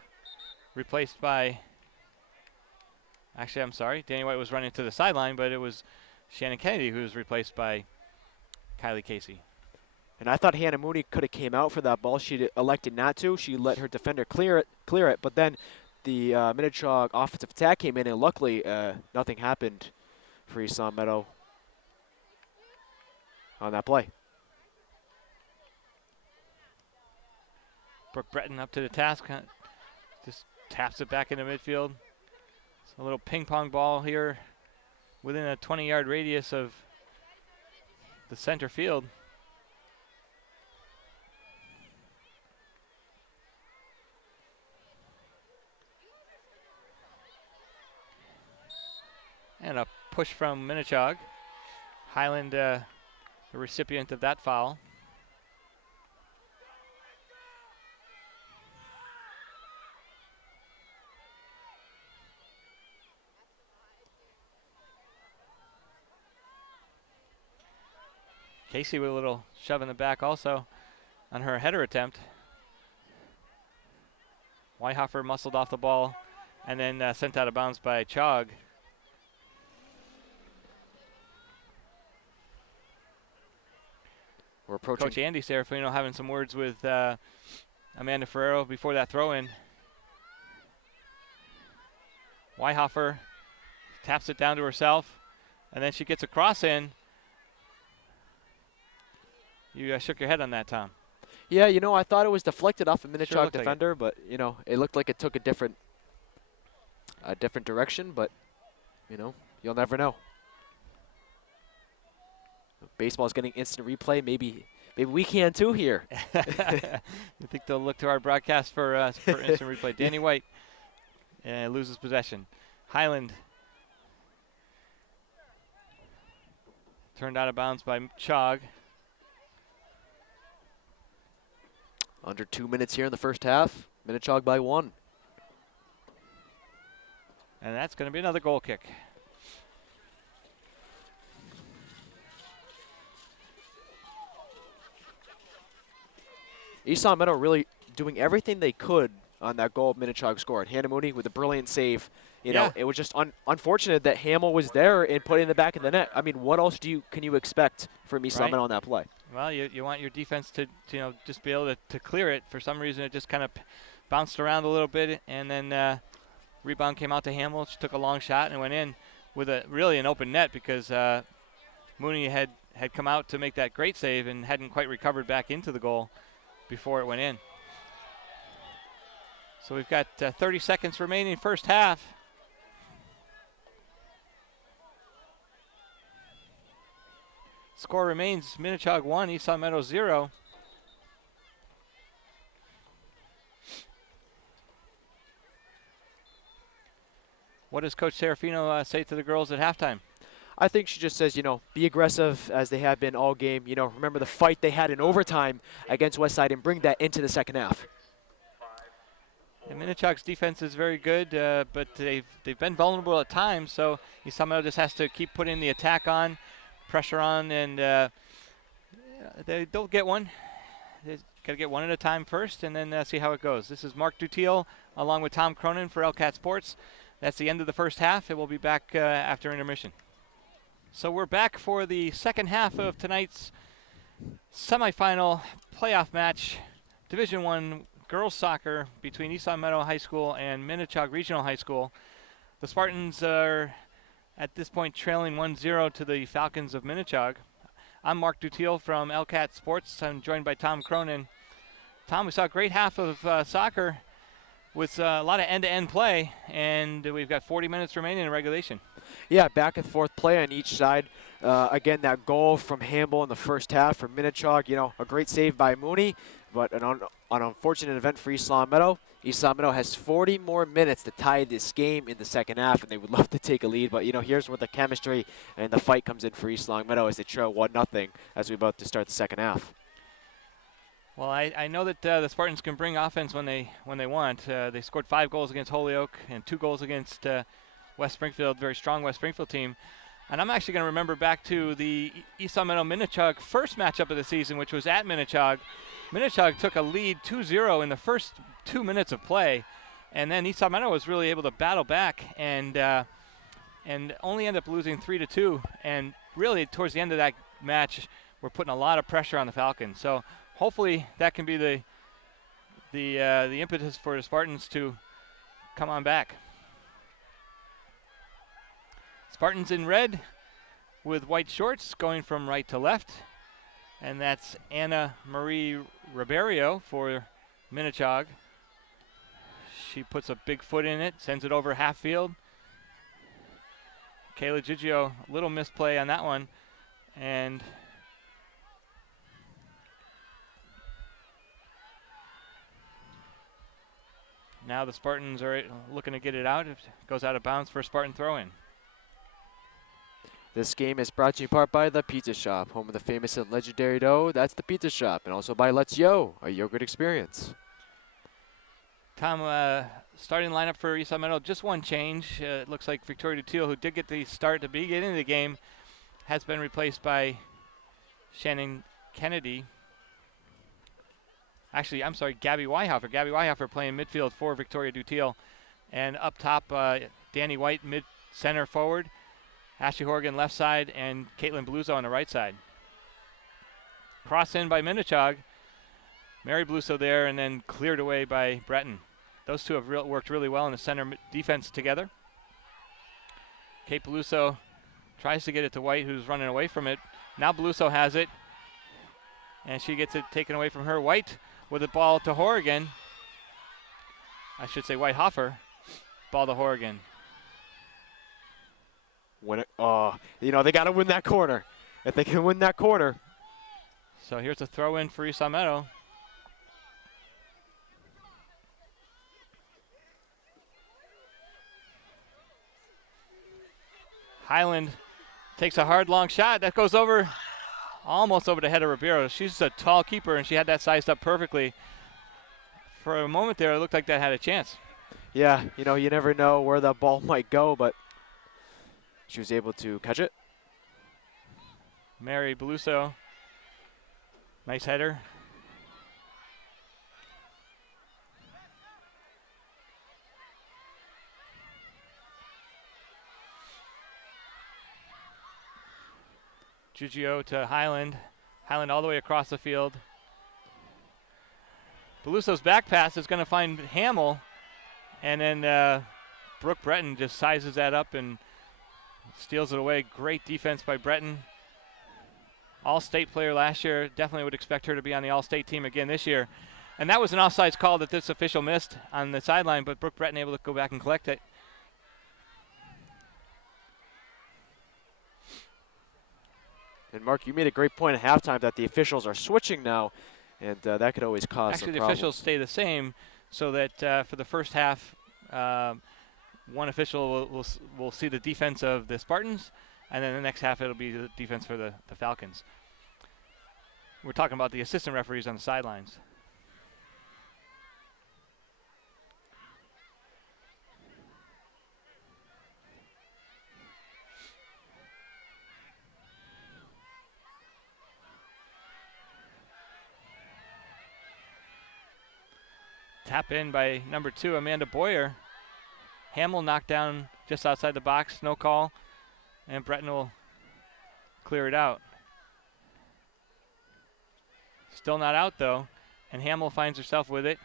replaced by, actually I'm sorry, Dania White was running to the sideline, but it was Shannon Kennedy who was replaced by Kylie Casey. And I thought Hannah Mooney could have came out for that ball. She elected not to. She let her defender clear it. But then the Minnechaug offensive attack came in, and luckily nothing happened for East Long Meadow on that play. Brooke Breton up to the task. Just taps it back into midfield. It's a little ping pong ball here within a 20-yard radius of the center field. And a push from Minnechaug. Highland, the recipient of that foul. Casey with a little shove in the back also on her header attempt. Weihoffer muscled off the ball and then sent out of bounds by Chaug. We're approaching. Coach Andy Serafino having some words with Amanda Ferrero before that throw-in. Weihoffer taps it down to herself, and then she gets a cross in. You shook your head on that, Tom. Yeah, you know, I thought it was deflected off a Minnechaug defender, like but, you know, it looked like it took a different direction, but, you know, you'll never know. Baseball's getting instant replay. Maybe we can too here. You think they'll look to our broadcast for instant replay? Danny White loses possession. Highland turned out of bounds by Chaug. Under 2 minutes here in the first half. Minnechaug by 1. And that's going to be another goal kick. East Long Meadow really doing everything they could on that goal Minnechaug scored. Hannah Mooney with a brilliant save. You know, it was just unfortunate that Hamill was there and put it in the back of the net. I mean, what else can you expect from East Long Meadow on that play? Well, you want your defense to just be able to clear it. For some reason, it just kind of bounced around a little bit, and then rebound came out to Hamill. She took a long shot and went in with really an open net because Mooney had come out to make that great save and hadn't quite recovered back into the goal before it went in. So we've got 30 seconds remaining first half. Score remains Minnechaug 1, East Long Meadow 0. What does Coach Serafino say to the girls at halftime? I think she just says, you know, be aggressive as they have been all game. You know, remember the fight they had in overtime against Westside and bring that into the second half. And Minnechaug's defense is very good, but they've been vulnerable at times, so East Long Meadow just has to keep putting the attack on, pressure on, and they'll get one. They've got to get one at a time first and then see how it goes. This is Mark Dutiel along with Tom Cronin for LCAT Sports. That's the end of the first half, and we'll be back after intermission. So we're back for the second half of tonight's semifinal playoff match, Division I girls soccer between East Long Meadow High School and Minnechaug Regional High School. The Spartans are at this point trailing 1-0 to the Falcons of Minnechaug. I'm Mark Dutiel from LCAT Sports. I'm joined by Tom Cronin. Tom, we saw a great half of soccer with a lot of end-to-end play, and we've got 40 minutes remaining in regulation. Yeah, back and forth play on each side. Again, that goal from Hamble in the first half for Minnechaug, you know, a great save by Mooney, but an unfortunate event for East Long Meadow. East Long Meadow has 40 more minutes to tie this game in the second half, and they would love to take a lead, but, you know, here's where the chemistry and the fight comes in for East Long Meadow as they trail 1-0 as we're about to start the second half. Well, I know that the Spartans can bring offense when they want. They scored 5 goals against Holyoke and 2 goals against West Springfield, very strong West Springfield team. And I'm actually going to remember back to the East Long Meadow Minnechaug first matchup of the season, which was at Minnechaug. Minnechaug took a lead 2-0 in the first 2 minutes of play, and then East Long Meadow was really able to battle back and only end up losing 3-2. And really, towards the end of that match, we're putting a lot of pressure on the Falcons. So hopefully that can be the impetus for the Spartans to come on back. Spartans in red with white shorts going from right to left. And that's Anna Marie Ribeiro for Minnechaug. She puts a big foot in it, sends it over half field. Kayla Gigio, a little misplay on that one. And now the Spartans are looking to get it out. It goes out of bounds for a Spartan throw-in. This game is brought to you in part by The Pizza Shop, home of the famous and legendary dough. That's The Pizza Shop. And also by Let's Yo, a yogurt experience. Tom, starting lineup for East Long Meadow, just one change. It looks like Victoria Dutiel, who did get the start at the beginning of the game, has been replaced by Shannon Kennedy. Actually, I'm sorry, Gabby Weihofer. Gabby Weihofer playing midfield for Victoria Dutille. And up top, Danny White, mid-center forward. Ashley Horgan left side, and Caitlin Bluso on the right side. Cross in by Minnechaug. Mary Bluso there, and then cleared away by Breton. Those two have worked really well in the center defense together. Kate Bluso tries to get it to White, who's running away from it. Now Bluso has it, and she gets it taken away from her. White with the ball to Horgan. I should say White-Hoffer. Ball to Horgan. Win it. You know, they got to win that corner. If they can win that corner. So here's a throw in for East Long Meadow. Highland takes a hard, long shot. That goes over, almost over the head of Ribeiro. She's a tall keeper, and she had that sized up perfectly. For a moment there, it looked like that had a chance. Yeah, you know, you never know where that ball might go, but she was able to catch it. Mary Beluso, nice header. Giugio to Highland. Highland all the way across the field. Beluso's back pass is going to find Hamill, and then Brooke Breton just sizes that up and steals it away. Great defense by Breton. All-state player last year. Definitely would expect her to be on the all-state team again this year. And that was an offsides call that this official missed on the sideline, but Brooke Breton able to go back and collect it. And Mark, you made a great point at halftime that the officials are switching now, and that could always cause Actually, some the problems. officials stay the same, so that for the first half, one official will see the defense of the Spartans, and then the next half it'll be the defense for the Falcons. We're talking about the assistant referees on the sidelines. Tap in by number 2, Amanda Boyer. Hamill knocked down just outside the box, no call, and Breton will clear it out. Still not out though, and Hamill finds herself with it.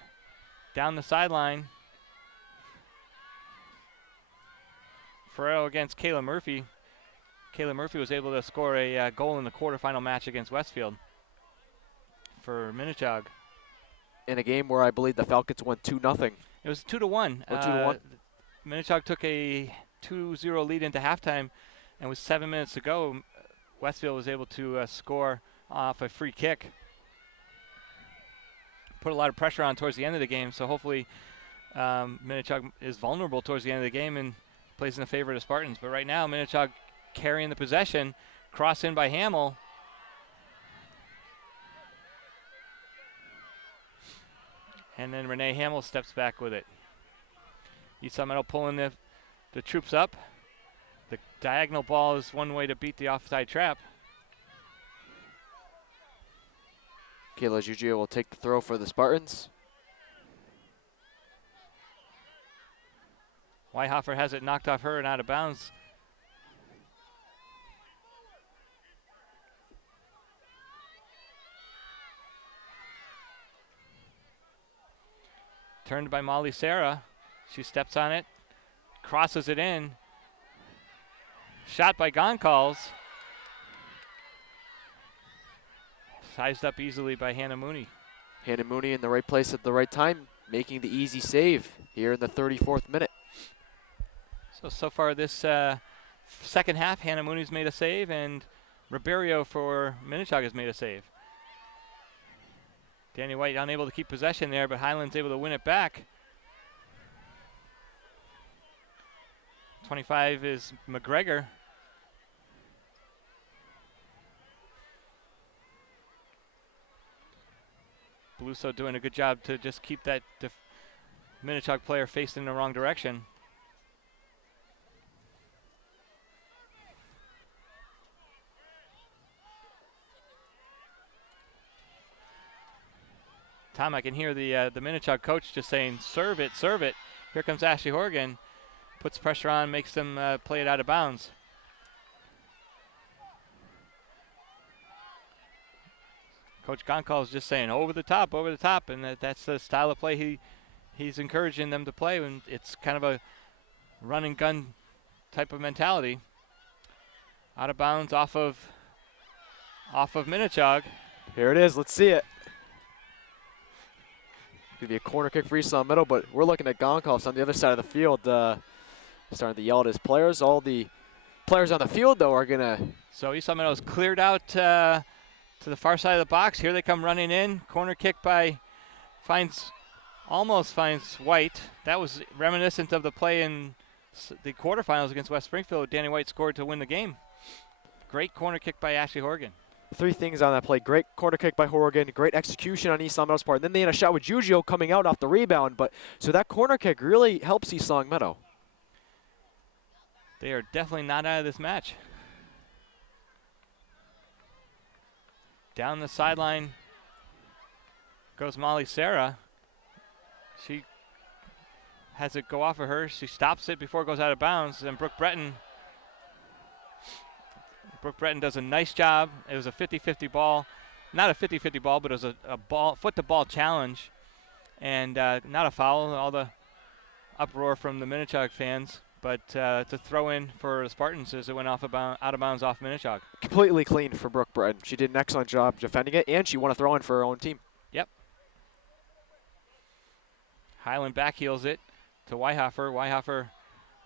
Down the sideline. Ferrero against Kayla Murphy. Kayla Murphy was able to score a goal in the quarterfinal match against Westfield for Minnechaug. In a game where I believe the Falcons won 2-0. It was 2-1. Or 2-1. Minnechaug took a 2-0 lead into halftime, and with 7 minutes to go, Westfield was able to score off a free kick. Put a lot of pressure on towards the end of the game, so hopefully Minnechaug is vulnerable towards the end of the game and plays in the favor of the Spartans. But right now, Minnechaug carrying the possession, cross in by Hamill. And then Renee Hamill steps back with it. East Long Meadow pulling the troops up. The diagonal ball is one way to beat the offside trap. Kayla Giugio will take the throw for the Spartans. Whitehofer has it knocked off her and out of bounds. Turned by Molly Sarah. She steps on it, crosses it in. Shot by Goncalves. Sized up easily by Hannah Mooney. Hannah Mooney in the right place at the right time, making the easy save here in the 34th minute. So far this second half, Hannah Mooney's made a save, and Ribeiro for Minnechaug has made a save. Danny White unable to keep possession there, but Highland's able to win it back. 25 is McGregor. Beluso doing a good job to just keep that Minnechaug player faced in the wrong direction. Tom, I can hear the Minnechaug coach just saying, serve it, serve it. Here comes Ashley Horgan. Puts pressure on, makes them play it out of bounds. Coach Goncalves is just saying over the top, and that's the style of play he's encouraging them to play. And it's kind of a run and gun type of mentality. Out of bounds off of Minnechaug. Here it is. Let's see it. Could be a corner kick for East Long Meadow, but we're looking at Goncalves on the other side of the field, starting to yell at his players. All the players on the field, though, are going to. So East Long Meadow's cleared out to the far side of the box. Here they come running in. Corner kick almost finds White. That was reminiscent of the play in the quarterfinals against West Springfield. Danny White scored to win the game. Great corner kick by Ashley Horgan. 3 things on that play. Great corner kick by Horgan. Great execution on East Long Meadow's part. And then they had a shot with Giugio coming out off the rebound. So that corner kick really helps East Long Meadow. They are definitely not out of this match. Down the sideline goes Molly Sarah. She has it go off of her. She stops it before it goes out of bounds. And Brooke Breton does a nice job. It was a 50-50 ball. Not a 50-50 ball, but it was a ball, foot-to-ball challenge. And not a foul. All the uproar from the Minnechaug fans. But it's a throw-in for the Spartans as it went out of bounds off Minnechaug. Completely clean for Brooke Breton. She did an excellent job defending it, and she won a throw-in for her own team. Yep. Highland backheels it to Weihofer. Weihofer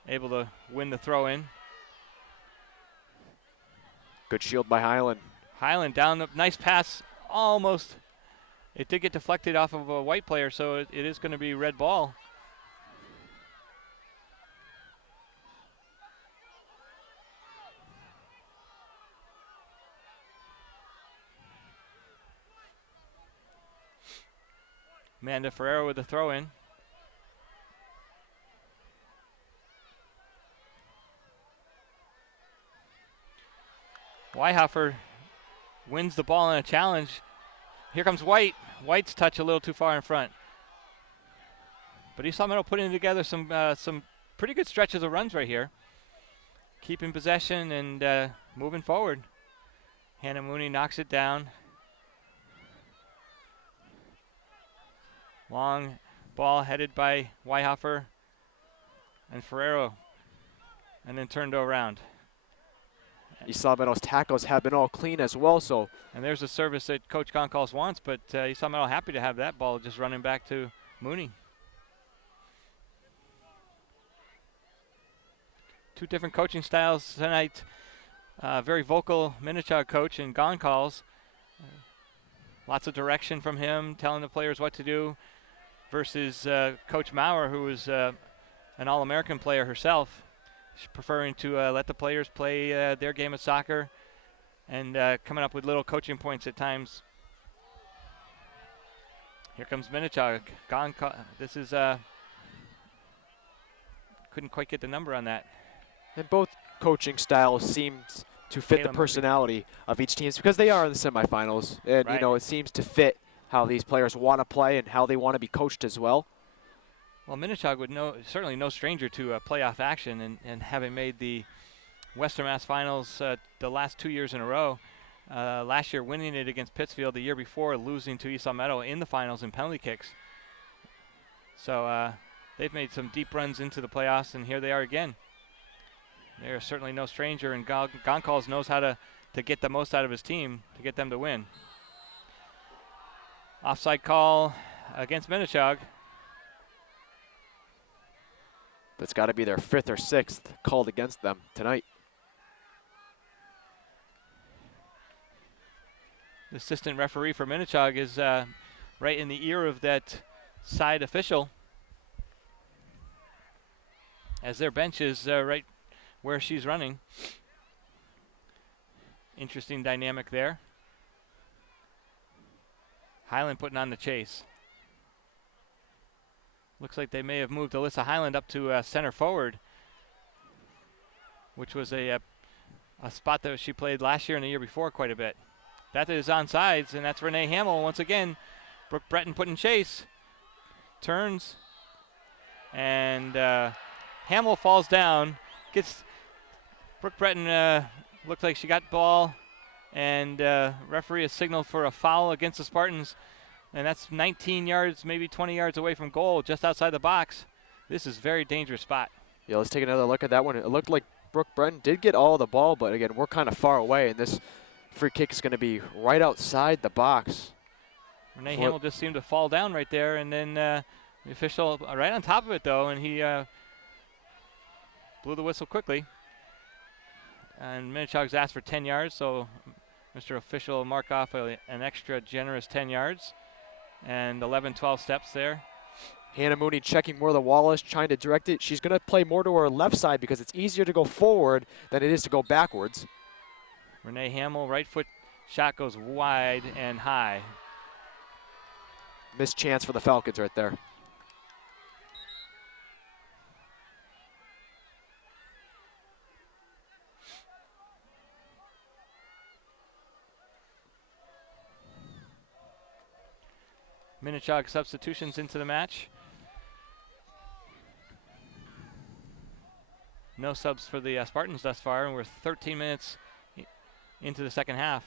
able to win the throw-in. Good shield by Highland. Highland down the nice pass. Almost. It did get deflected off of a White player, so it is going to be red ball. Amanda Ferrero with the throw-in. Weihofer wins the ball in a challenge. Here comes White. White's touch a little too far in front. But East Long Meadow putting together some pretty good stretches of runs right here. Keeping possession and moving forward. Hannah Mooney knocks it down. Long ball headed by Weihofer and Ferrero, and then turned around. East Long Meadow's tackles have been all clean as well. And there's a service that Coach Goncalves wants, but East Long Meadow happy to have that ball just running back to Mooney. 2 different coaching styles tonight. Very vocal Minnechaug coach in Goncalves. Lots of direction from him, telling the players what to do, versus Coach Maurer, who is an All-American player herself. She's preferring to let the players play their game of soccer and coming up with little coaching points at times. Here comes Minnechaug. This is couldn't quite get the number on that. And both coaching styles seem to fit the personality of each team because they are in the semifinals. And, right. You know, it seems to fit how these players want to play and how they want to be coached as well. Well, Minnechaug would certainly no stranger to playoff action, and having made the Western Mass Finals the last 2 years in a row. Last year winning it against Pittsfield, the year before losing to East Long Meadow in the finals in penalty kicks. So they've made some deep runs into the playoffs, and here they are again. They're certainly no stranger, and Goncalves knows how to get the most out of his team to get them to win. Offside call against Minnechaug. That's got to be their 5th or 6th called against them tonight. The assistant referee for Minnechaug is right in the ear of that side official, as their bench is right where she's running. Interesting dynamic there. Highland putting on the chase. Looks like they may have moved Alyssa Highland up to center forward, which was a spot that she played last year and the year before quite a bit. That is onside, and that's Renee Hamill once again Brooke Breton put in chase. Turns. And Hamill falls down. Brooke Breton looked like she got the ball. And referee has signaled for a foul against the Spartans. And that's 19 yards, maybe 20 yards away from goal, just outside the box. This is a very dangerous spot. Yeah, let's take another look at that one. It looked like Brooke Breton did get all of the ball, but again, we're kind of far away, and this free kick is going to be right outside the box. Renee Hamill just seemed to fall down right there, and then the official right on top of it, though, and he blew the whistle quickly. And Minnechaug's asked for 10 yards, so Mr. Official mark off an extra generous 10 yards. And 11-12 steps there. Hannah Mooney checking where the wall is, trying to direct it. She's going to play more to her left side because it's easier to go forward than it is to go backwards. Renee Hamill, right foot shot goes wide and high. Missed chance for the Falcons right there. Minnechaug substitutions into the match. No subs for the Spartans thus far, and we're 13 minutes into the second half.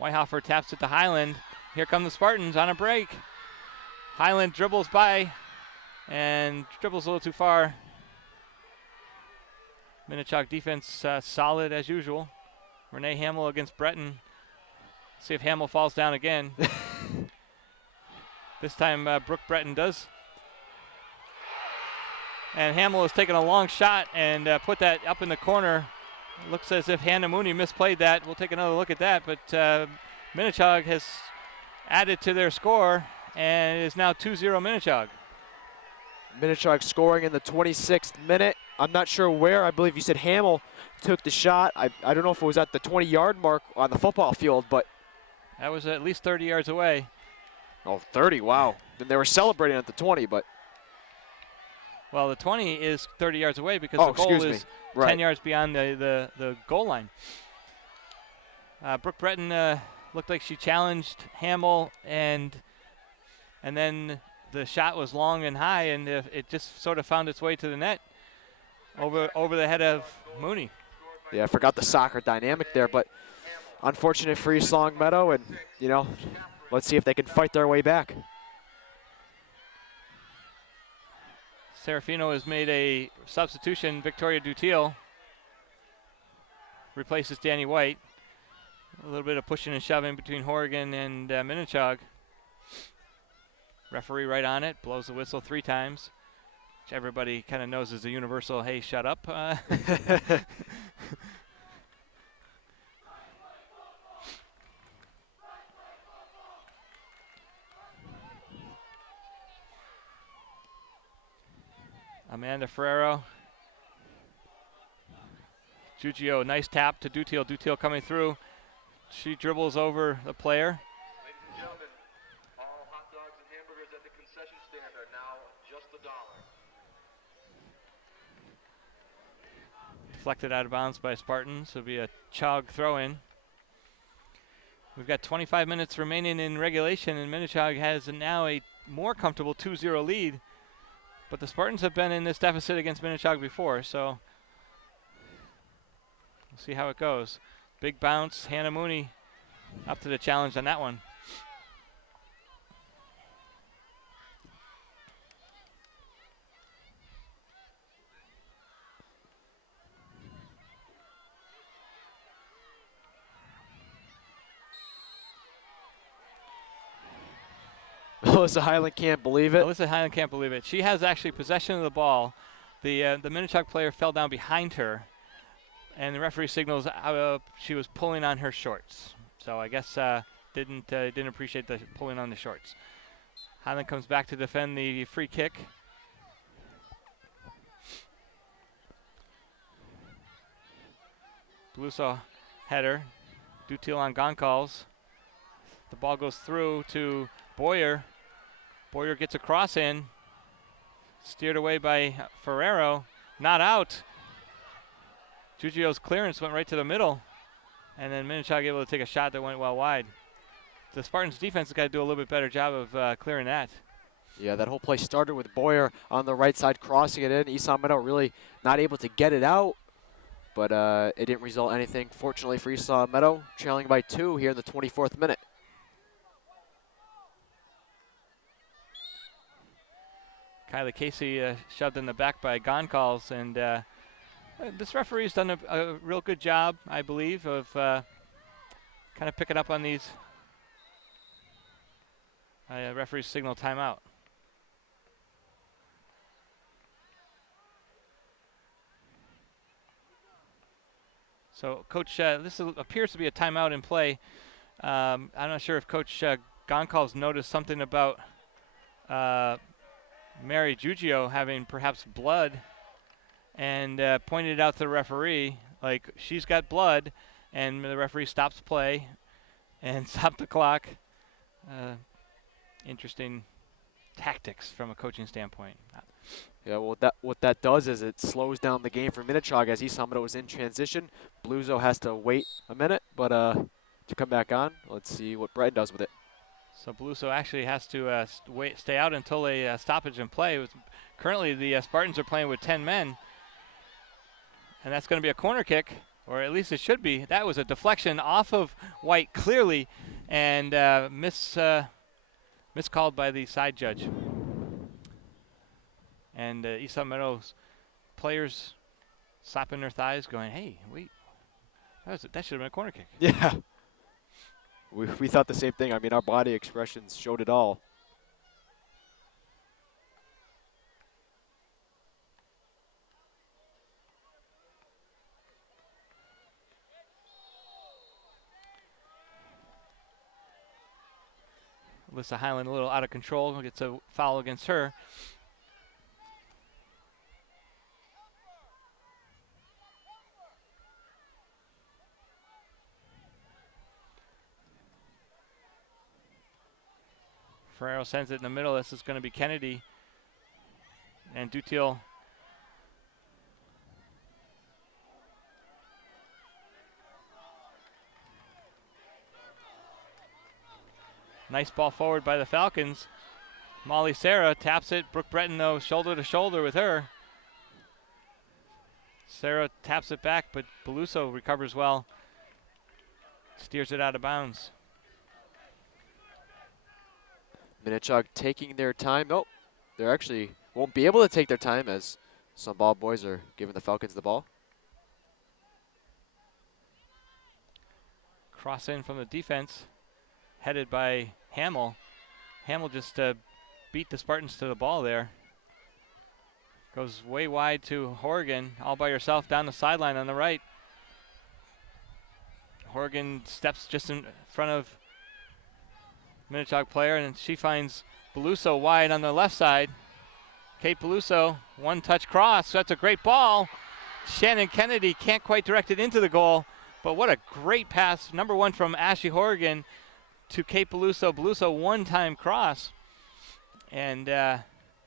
Weihoffer taps it to Highland. Here come the Spartans on a break. Highland dribbles by and dribbles a little too far. Minnechaug defense solid as usual. Renee Hamill against Breton. See if Hamill falls down again. This time Brooke Breton does. And Hamill has taken a long shot and put that up in the corner. Looks as if Hannah Mooney misplayed that. We'll take another look at that. But Minnechaug has added to their score and it is now 2-0 Minnechaug. Minnechaug scoring in the 26th minute. I'm not sure where. I believe you said Hamill took the shot. I don't know if it was at the 20-yard mark on the football field, but that was at least 30 yards away. Oh, 30, wow. Then they were celebrating at the 20, but. Well, the 20 is 30 yards away because the goal is 10 yards beyond the goal line. Brooke Breton looked like she challenged Hamill, and then the shot was long and high, and it just sort of found its way to the net over the head of Mooney. Yeah, I forgot the soccer dynamic there, but unfortunate for East Longmeadow, and, you know, let's see if they can fight their way back. Serafino has made a substitution. Victoria Dutiel replaces Danny White. A little bit of pushing and shoving between Horrigan and Minnechaug. Referee right on it, blows the whistle 3 times, which everybody kind of knows is a universal, hey, shut up. Amanda Ferrero. Giugio, nice tap to Dutiel. Dutiel coming through. She dribbles over the player. Ladies and gentlemen, all hot dogs and hamburgers at the concession stand are now just $1. Deflected out of bounds by Spartans. It'll be a Chaug throw-in. We've got 25 minutes remaining in regulation, and Minnechaug has now a more comfortable 2-0 lead. But the Spartans have been in this deficit against Minnechaug before, so we'll see how it goes. Big bounce, Hannah Mooney up to the challenge on that one. Alyssa Highland can't believe it. Alyssa Highland can't believe it. She has actually possession of the ball. The Minnechaug player fell down behind her, and the referee signals she was pulling on her shorts. So I guess didn't appreciate the pulling on the shorts. Highland comes back to defend the free kick. Beluso header. Dutiel on Goncalves. The ball goes through to Boyer. Boyer gets a cross in. Steered away by Ferrero. Not out. Giugio's clearance went right to the middle. And then Minnechaug able to take a shot that went well wide. the Spartans defense has got to do a little bit better job of clearing that. Yeah, that whole play started with Boyer on the right side crossing it in. East Meadow really not able to get it out, but it didn't result in anything. Fortunately for East Meadow, trailing by 2 here in the 24th minute. Kylie Casey shoved in the back by Goncalves, and this referee's done a real good job, I believe, of kind of picking up on these. Referees signal timeout. So, Coach, this appears to be a timeout in play. I'm not sure if Coach Goncalves noticed something about Mary Giugio having perhaps blood, and pointed out to the referee, like, she's got blood, and the referee stops play and stopped the clock. Interesting tactics from a coaching standpoint. Yeah, well, what that does is it slows down the game for Minnechaug as East Meadow is in transition. Bluzo has to wait a minute, but to come back on, let's see what Brighton does with it. So Bluso actually has to stay out until a stoppage in play. Currently, the Spartans are playing with 10 men, and that's going to be a corner kick, or at least it should be. That was a deflection off of White clearly, and miscalled by the side judge. And East Meadows players slapping their thighs, going, "Hey, wait, that should have been a corner kick." Yeah. We thought the same thing. I mean, our body expressions showed it all. Alyssa Highland a little out of control, gets a foul against her. Ferrero sends it in the middle. This is going to be Kennedy. And Dutiel nice ball forward by the Falcons. Molly Sarah taps it. Brooke Breton, though, shoulder to shoulder with her. Sarah taps it back, but Beluso recovers well. Steers it out of bounds. Minnechaug taking their time. Oh, they actually won't be able to take their time as some ball boys are giving the Falcons the ball. Cross in from the defense, headed by Hamill. Hamill just beat the Spartans to the ball there. Goes way wide to Horgan, all by herself down the sideline on the right. Horgan steps just in front of Minnechaug player, and she finds Beluso wide on the left side. Kate Beluso, one-touch cross. That's a great ball. Shannon Kennedy can't quite direct it into the goal, but what a great pass. Number one from Ashley Horgan to Kate Beluso. Beluso one-time cross, and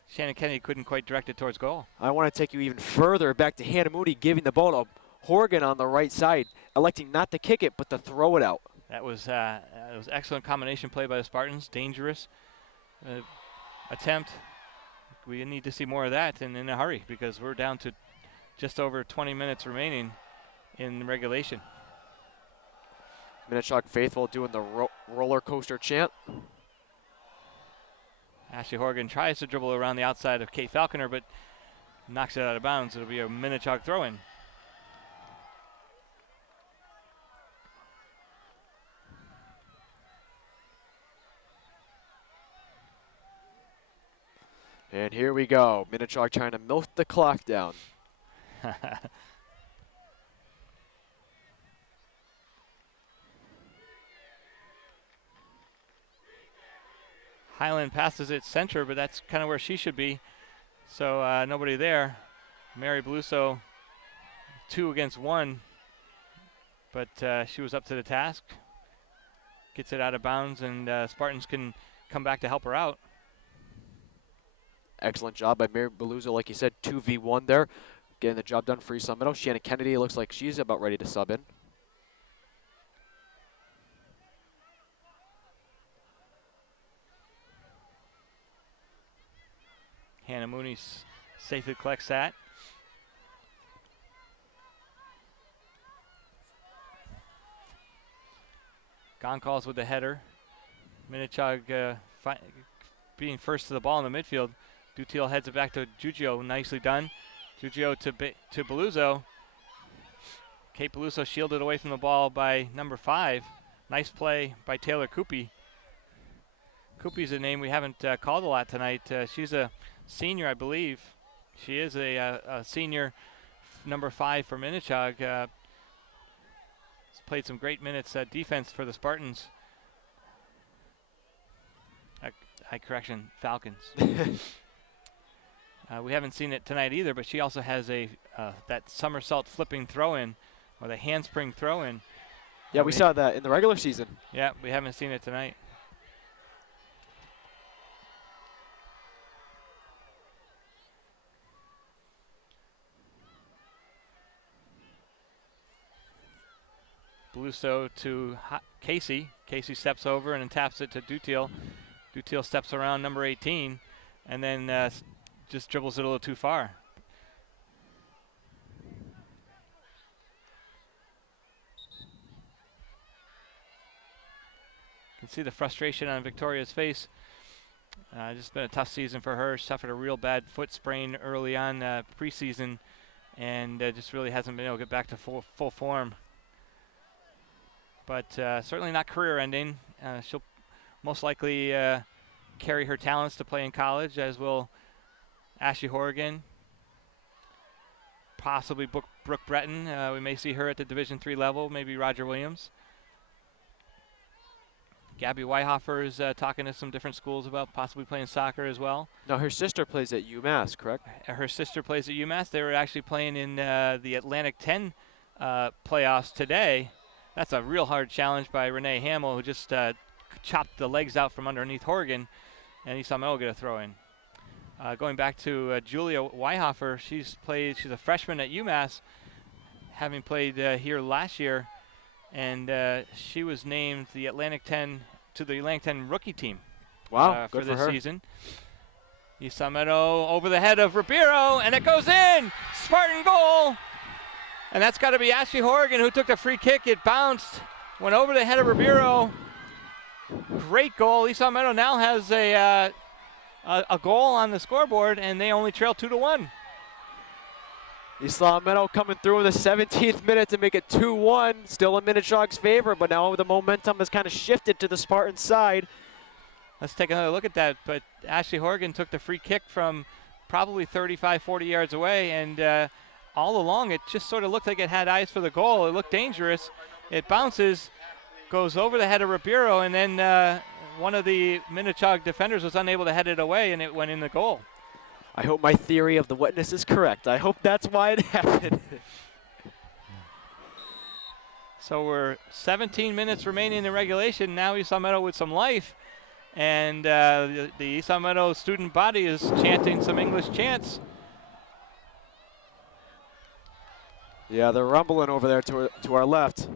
Shannon Kennedy couldn't quite direct it towards goal. I want to take you even further back to Hannah Moody giving the ball to Horgan on the right side, electing not to kick it but to throw it out. That was excellent combination play by the Spartans. Dangerous attempt. We need to see more of that and in a hurry because we're down to just over 20 minutes remaining in regulation. Minnechaug faithful doing the roller coaster chant. Ashley Horgan tries to dribble around the outside of Kate Falconer, but knocks it out of bounds. It'll be a Minnechaug throw-in. And here we go. Minnechaug trying to milk the clock down. Highland passes it center, but that's kind of where she should be. So nobody there. Mary Beluso, 2 against 1. But she was up to the task. Gets it out of bounds, and Spartans can come back to help her out. Excellent job by Mary Beluso, like you said, 2v1 there. Getting the job done for East Meadow. Shannon Kennedy looks like she's about ready to sub in. Hannah Mooney safely collects that. Goncalves with the header. Minnechaug being first to the ball in the midfield. Dutiel heads it back to Giugio. Nicely done. Giugio to Beluso. Kate Beluso shielded away from the ball by number 5. Nice play by Taylor Coopy. Coopy's a name we haven't called a lot tonight. She's a senior, I believe. She is a senior, number 5 for Minnechaug. Played some great minutes defense for the Spartans. Correction, Falcons. We haven't seen it tonight either, but she also has that somersault flipping throw-in, or the handspring throw-in. Yeah, we saw that in the regular season. Yeah, we haven't seen it tonight. Beluso to Casey. Casey steps over and then taps it to Dutiel. Dutiel steps around number 18 and then just dribbles it a little too far. You can see the frustration on Victoria's face. Just been a tough season for her. She suffered a real bad foot sprain early on preseason and just really hasn't been able to get back to full form. But certainly not career-ending. She'll most likely carry her talents to play in college, as will Ashley Horrigan, possibly Brooke Breton. We may see her at the Division III level, maybe Roger Williams. Gabby Weihofer is talking to some different schools about possibly playing soccer as well. Now, her sister plays at UMass, correct? Her sister plays at UMass. They were actually playing in the Atlantic 10 playoffs today. That's a real hard challenge by Renee Hamill, who just chopped the legs out from underneath Horgan, and East Long Meadow will get a throw in. Going back to Julia Weihofer, she's a freshman at UMass, having played here last year, and she was named the Atlantic 10 rookie team. Wow, for good this for her. season. East Long Meadow over the head of Ribeiro, and it goes in! Spartan goal! And that's got to be Ashley Horrigan, who took the free kick. It bounced, went over the head of Ribeiro. Great goal. East Long Meadow now has a goal on the scoreboard, and they only trail 2-1. East Long Meadow coming through in the 17th minute to make it 2-1. Still in Minnechaug's favor, but now the momentum has kind of shifted to the Spartan side. Let's take another look at that. But Ashley Horrigan took the free kick from probably 35, 40 yards away, and all along it just sort of looked like it had eyes for the goal. It looked dangerous. It bounces, goes over the head of Ribeiro, and then one of the Minnechaug defenders was unable to head it away, and it went in the goal. I hope my theory of the witness is correct. I hope that's why it happened. So we're 17 minutes remaining in regulation. Now East Long Meadow with some life, and the East Long Meadow student body is chanting some English chants. Yeah, they're rumbling over there to our left.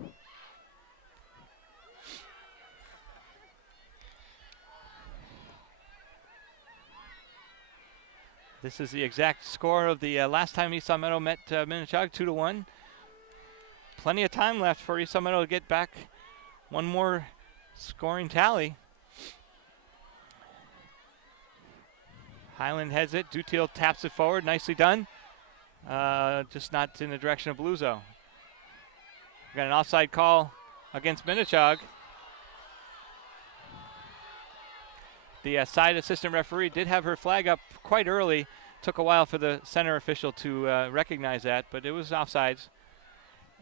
This is the exact score of the last time East Long Meadow met Minnechaug, 2-1. Plenty of time left for East Long Meadow to get back one more scoring tally. Highland heads it. Dutiel taps it forward. Nicely done. Just not in the direction of Beluso. We've got an offside call against Minnechaug. The side assistant referee did have her flag up quite early. Took a while for the center official to recognize that, but it was offsides.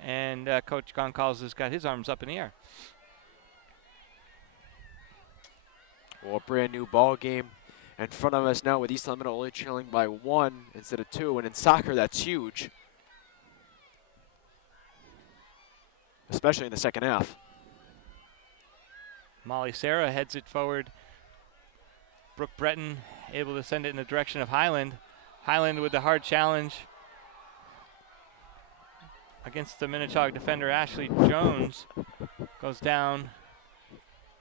And Coach Goncalves has got his arms up in the air. Well, a brand new ball game in front of us now with East Long Meadow only trailing by 1 instead of 2. And in soccer, that's huge, especially in the second half. Molly Sarah heads it forward. Brooke Breton able to send it in the direction of Highland. Highland with the hard challenge against the Minnechaug defender Ashley Jones. Goes down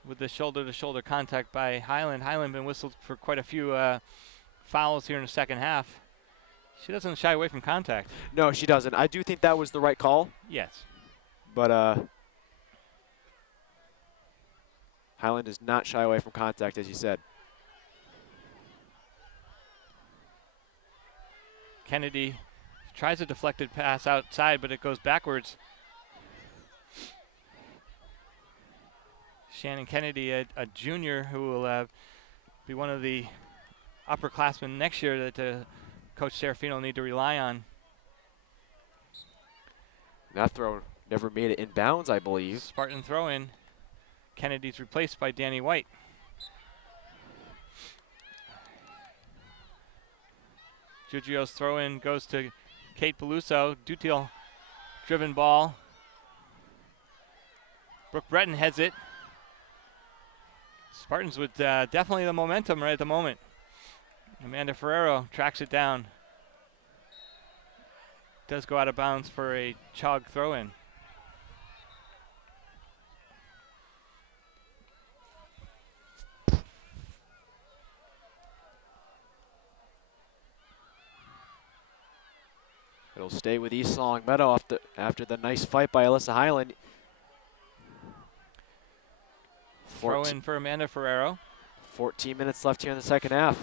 with the shoulder-to-shoulder contact by Highland. Highland been whistled for quite a few fouls here in the second half. She doesn't shy away from contact. No, she doesn't. I do think that was the right call, Yes. but Highland does not shy away from contact, as you said. Kennedy tries a deflected pass outside, but it goes backwards. Shannon Kennedy, a junior who will be one of the upperclassmen next year that Coach Serafino will need to rely on. That throw never made it in bounds, I believe. Spartan throw in. Kennedy's replaced by Danny White. Giugio's throw in goes to Kate Peluso. Dutil driven ball. Brooke Breton heads it. Spartans with definitely the momentum right at the moment. Amanda Ferrero tracks it down. Does go out of bounds for a Chaug throw in. It'll stay with East Long Meadow after the nice fight by Alyssa Highland. Throw in for Amanda Ferrero. 14 minutes left here in the second half.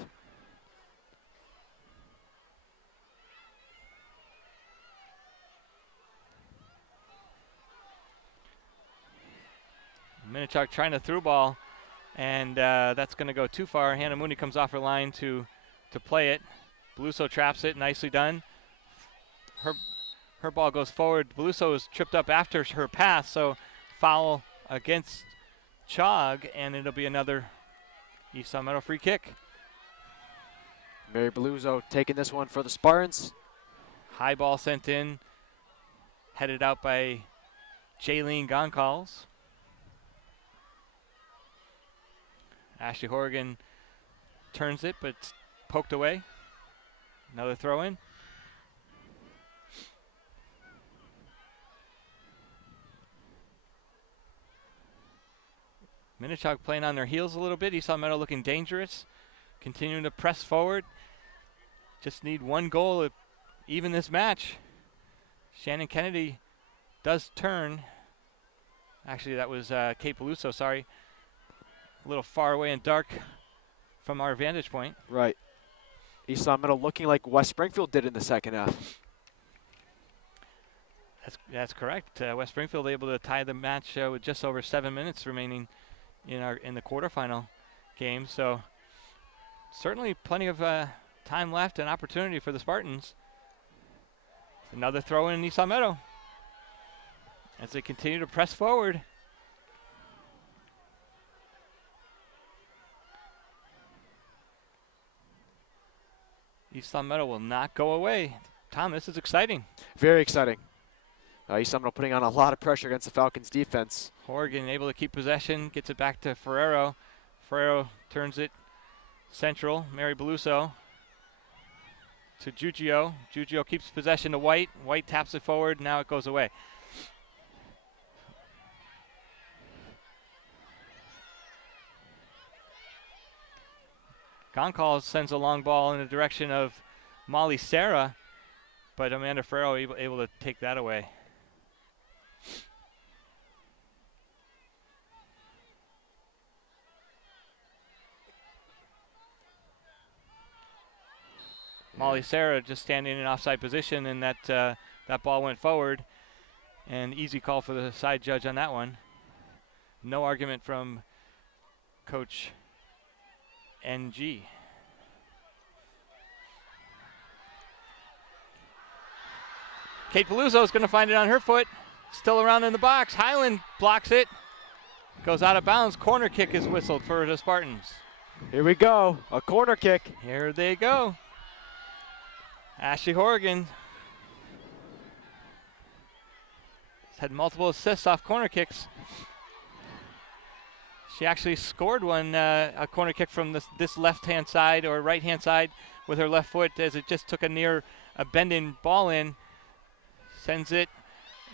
Minnechaug trying to through ball, and that's going to go too far. Hannah Mooney comes off her line to play it. Beluso traps it, nicely done. Her ball goes forward. Beluso is tripped up after her pass, so foul against Chaug, and it'll be another East Long Meadow free kick. Mary Beluso taking this one for the Spartans. High ball sent in, headed out by Jaylene Goncalves. Ashley Horrigan turns it, but it's poked away. Another throw in. Minnechaug playing on their heels a little bit. East Long Meadow looking dangerous. Continuing to press forward. Just need one goal to even this match. Shannon Kennedy does turn. Actually, that was Kate Peluso, sorry. A little far away and dark from our vantage point. Right. East Long Meadow looking like West Springfield did in the second half. That's correct. West Springfield able to tie the match with just over 7 minutes remaining in the quarterfinal game. So certainly plenty of time left and opportunity for the Spartans. Another throw in East Long Meadow as they continue to press forward. East Long Meadow will not go away. Tom, this is exciting. Very exciting. East Long Meadow putting on a lot of pressure against the Falcons' defense. Horrigan able to keep possession, gets it back to Ferrero. Ferrero turns it central. Mary Beluso to Giugio. Giugio keeps possession to White. White taps it forward. Now it goes away. Goncalves sends a long ball in the direction of Molly Sarah, but Amanda Ferrero able to take that away. Molly Sarah just standing in offside position, and that ball went forward. And easy call for the side judge on that one. No argument from Coach NG. Kate Peluso is going to find it on her foot. Still around in the box. Highland blocks it. Goes out of bounds. Corner kick is whistled for the Spartans. Here we go. A corner kick. Here they go. Ashley Horrigan has had multiple assists off corner kicks. She actually scored one, a corner kick from this left-hand side or right-hand side with her left foot as it just took a bending ball in. Sends it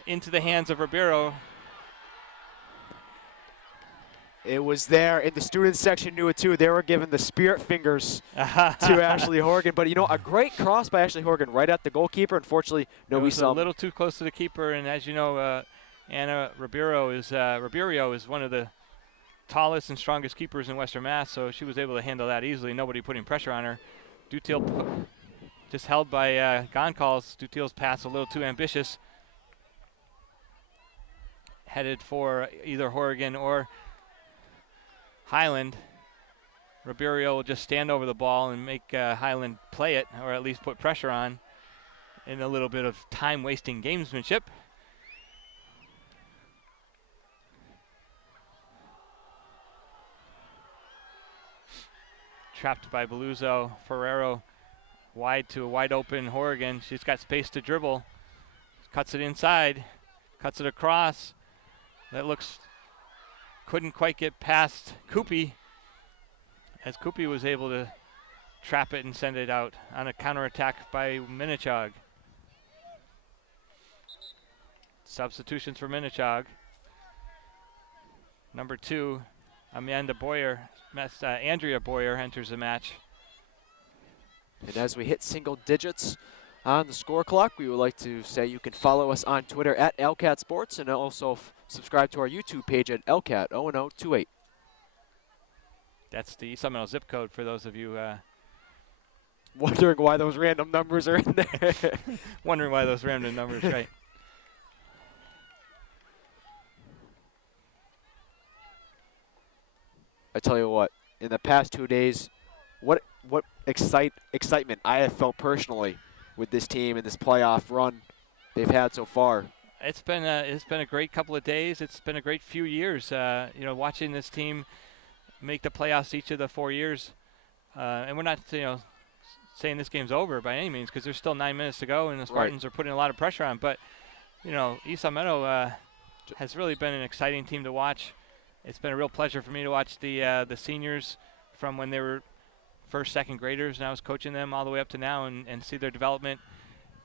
into the hands of Ribeiro. It was there, and the students section knew it too. They were giving the spirit fingers to Ashley Horgan. But, you know, a great cross by Ashley Horgan right at the goalkeeper. Unfortunately, no, we saw a little too close to the keeper, and as you know, Anna Ribeiro is one of the tallest and strongest keepers in Western Mass, so she was able to handle that easily. Nobody putting pressure on her. Dutil just held by Goncalves. Dutil's pass a little too ambitious. Headed for either Horgan or Highland. Ribeiro will just stand over the ball and make Highland play it, or at least put pressure on in a little bit of time-wasting gamesmanship. Trapped by Beluzzo. Ferrero wide to a wide open Horgan. She's got space to dribble. Cuts it inside. Cuts it across. That couldn't quite get past Koopy, as Koopy was able to trap it and send it out on a counterattack by Minnechaug. Substitutions for Minnechaug. Number 2, Andrea Boyer enters the match. And as we hit single digits on the score clock, we would like to say you can follow us on Twitter at LCAT Sports, and also subscribe to our YouTube page at LCAT0028. That's the East Meadow zip code for those of you wondering why those random numbers are in there. Wondering why those random numbers, right. I tell you what, in the past 2 days, what excitement I have felt personally with this team and this playoff run they've had so far. It's been a great couple of days. It's been a great few years. You know, watching this team make the playoffs each of the 4 years, and we're not saying this game's over by any means, because there's still 9 minutes to go, and the Spartans are putting a lot of pressure on. But you know, East Meadow has really been an exciting team to watch. It's been a real pleasure for me to watch the seniors from when they were first, second graders, and I was coaching them all the way up to now, and see their development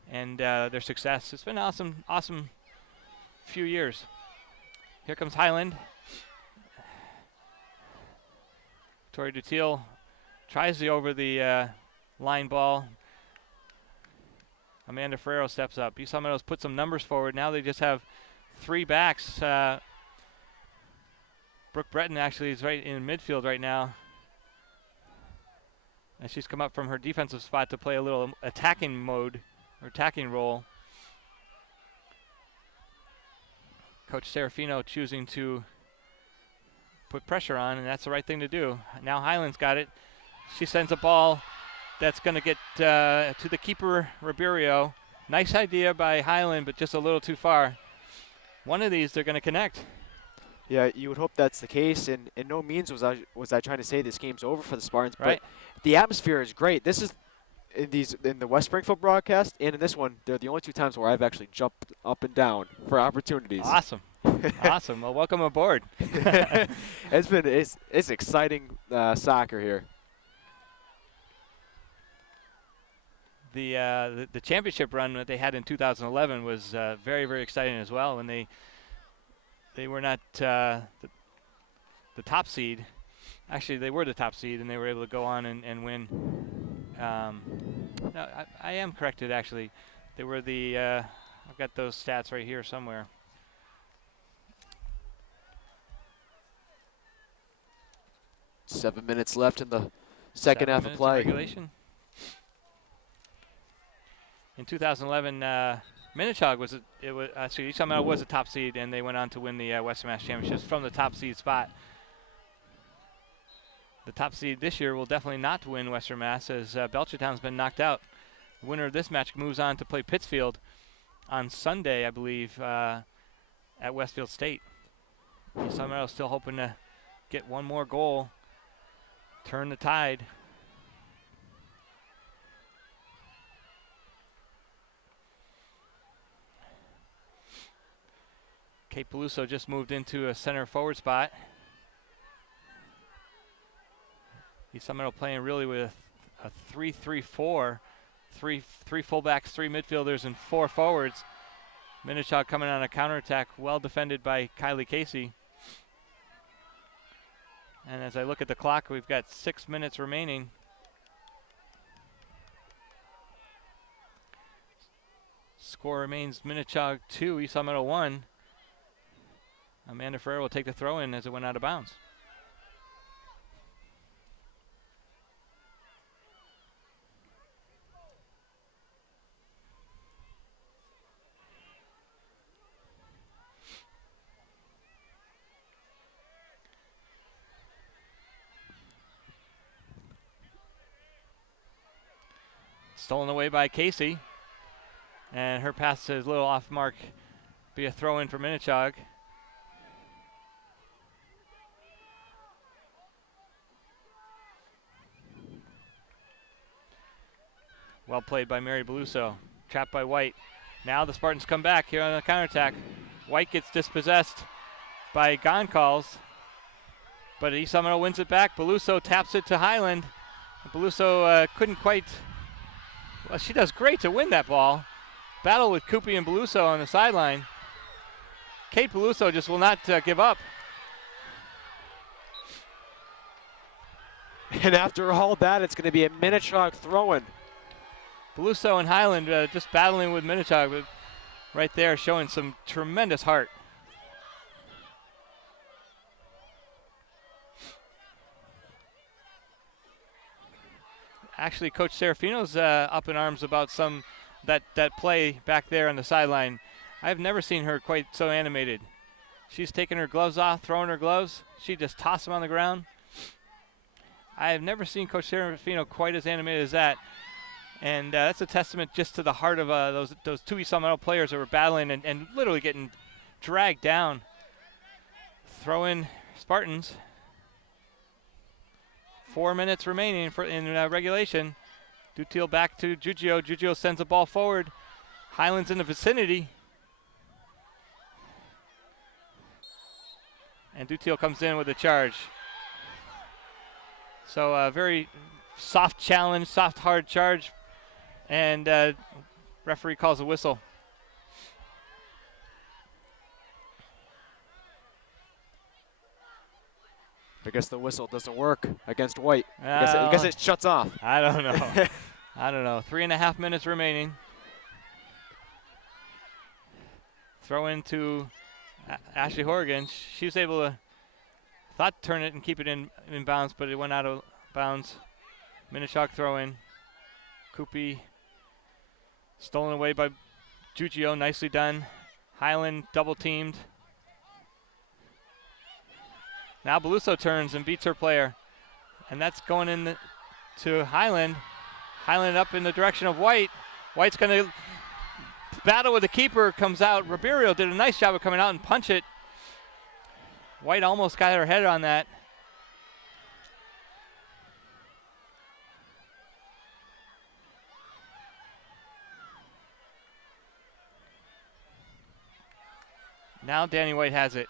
and their success. It's been an awesome few years. Here comes Highland. Tori Dutil tries the over the line ball. Amanda Ferrero steps up. East Meadows put some numbers forward. Now they just have 3 backs. Brooke Breton actually is right in midfield right now. And she's come up from her defensive spot to play a little attacking mode, or attacking role. Coach Serafino choosing to put pressure on, and that's the right thing to do. Now Highland's got it. She sends a ball that's going to get to the keeper, Ribeiro. Nice idea by Highland, but just a little too far. One of these they're going to connect. Yeah, you would hope that's the case, and in no means was I trying to say this game's over for the Spartans, right. But the atmosphere is great. This is in the West Springfield broadcast, and in this one, they're the only 2 times where I've actually jumped up and down for opportunities. Awesome. Awesome. Well, welcome aboard. It's exciting soccer here. The championship run that they had in 2011 was very, very exciting as well. When they were not the top seed. Actually, they were the top seed, and they were able to go on and win. No, I am corrected, actually. They were I've got those stats right here somewhere. Seven minutes left in the second half of play. Regulation. In 2011, Minnechaug was East Meadow was a top seed, and they went on to win the Western Mass Championships from the top seed spot. The top seed this year will definitely not win Western Mass, as Belchertown's been knocked out. The winner of this match moves on to play Pittsfield on Sunday, I believe, at Westfield State. East Meadow still hoping to get one more goal, turn the tide. Kate Peluso just moved into a center forward spot. East Meadow playing really with a 3-3-4. Three fullbacks, 3 midfielders, and 4 forwards. Minnechaug coming on a counterattack, well defended by Kylie Casey. And as I look at the clock, we've got 6 minutes remaining. Score remains Minnechaug 2, East Long Meadow 1. Amanda Ferrer will take the throw in as it went out of bounds. Stolen away by Casey. And her pass is a little off mark. Be a throw in for Minnechaug. Well played by Mary Beluso. Trapped by White. Now the Spartans come back here on the counterattack. White gets dispossessed by Goncalves. But East Long Meadow wins it back. Beluso taps it to Highland. Beluso couldn't quite. Well, she does great to win that ball. Battle with Coopy and Beluso on the sideline. Kate Beluso just will not give up. And after all that, it's going to be a Minnechaug throw-in. Beluso and Highland just battling with Minnechaug, but right there showing some tremendous heart. Actually, Coach Serafino's up in arms about that play back there on the sideline. I've never seen her quite so animated. She's taking her gloves off, throwing her gloves. She just tossed them on the ground. I have never seen Coach Serafino quite as animated as that. And that's a testament just to the heart of those two East Long Meadow players that were battling and literally getting dragged down. Throw in Spartans. 4 minutes remaining in regulation. Dutiel back to Giugio. Giugio sends the ball forward. Highlands in the vicinity. And Dutiel comes in with a charge. So a very soft challenge, soft, hard charge. And referee calls a whistle. I guess the whistle doesn't work against White. I guess it shuts off. I don't know. I don't know. 3.5 minutes remaining. Throw into Ashley Horrigan. She was able to thought turn it and keep it in bounds, but it went out of bounds. Minnechaug throw in. Coopy stolen away by Giugio. Nicely done. Highland double teamed. Now Beluso turns and beats her player. And that's going in to Highland. Highland up in the direction of White. White's going to battle with the keeper, comes out. Ribeiro did a nice job of coming out and punch it. White almost got her head on that. Now Danny White has it.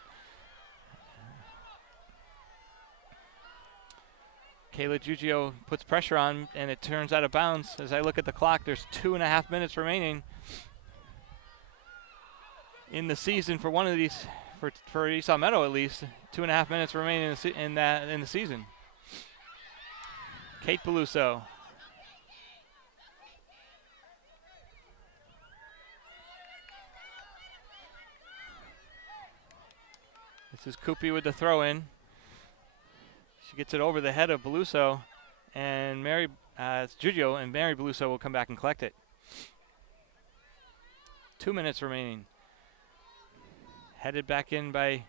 Kayla Giugio puts pressure on, and it turns out of bounds. As I look at the clock, there's 2.5 minutes remaining in the season for one of these, for East Long Meadow at least. 2.5 minutes remaining in the season. Kate Beluso. This is Coopy with the throw-in. She gets it over the head of Beluso, and it's Giugio, and Mary Beluso will come back and collect it. 2 minutes remaining. Headed back in by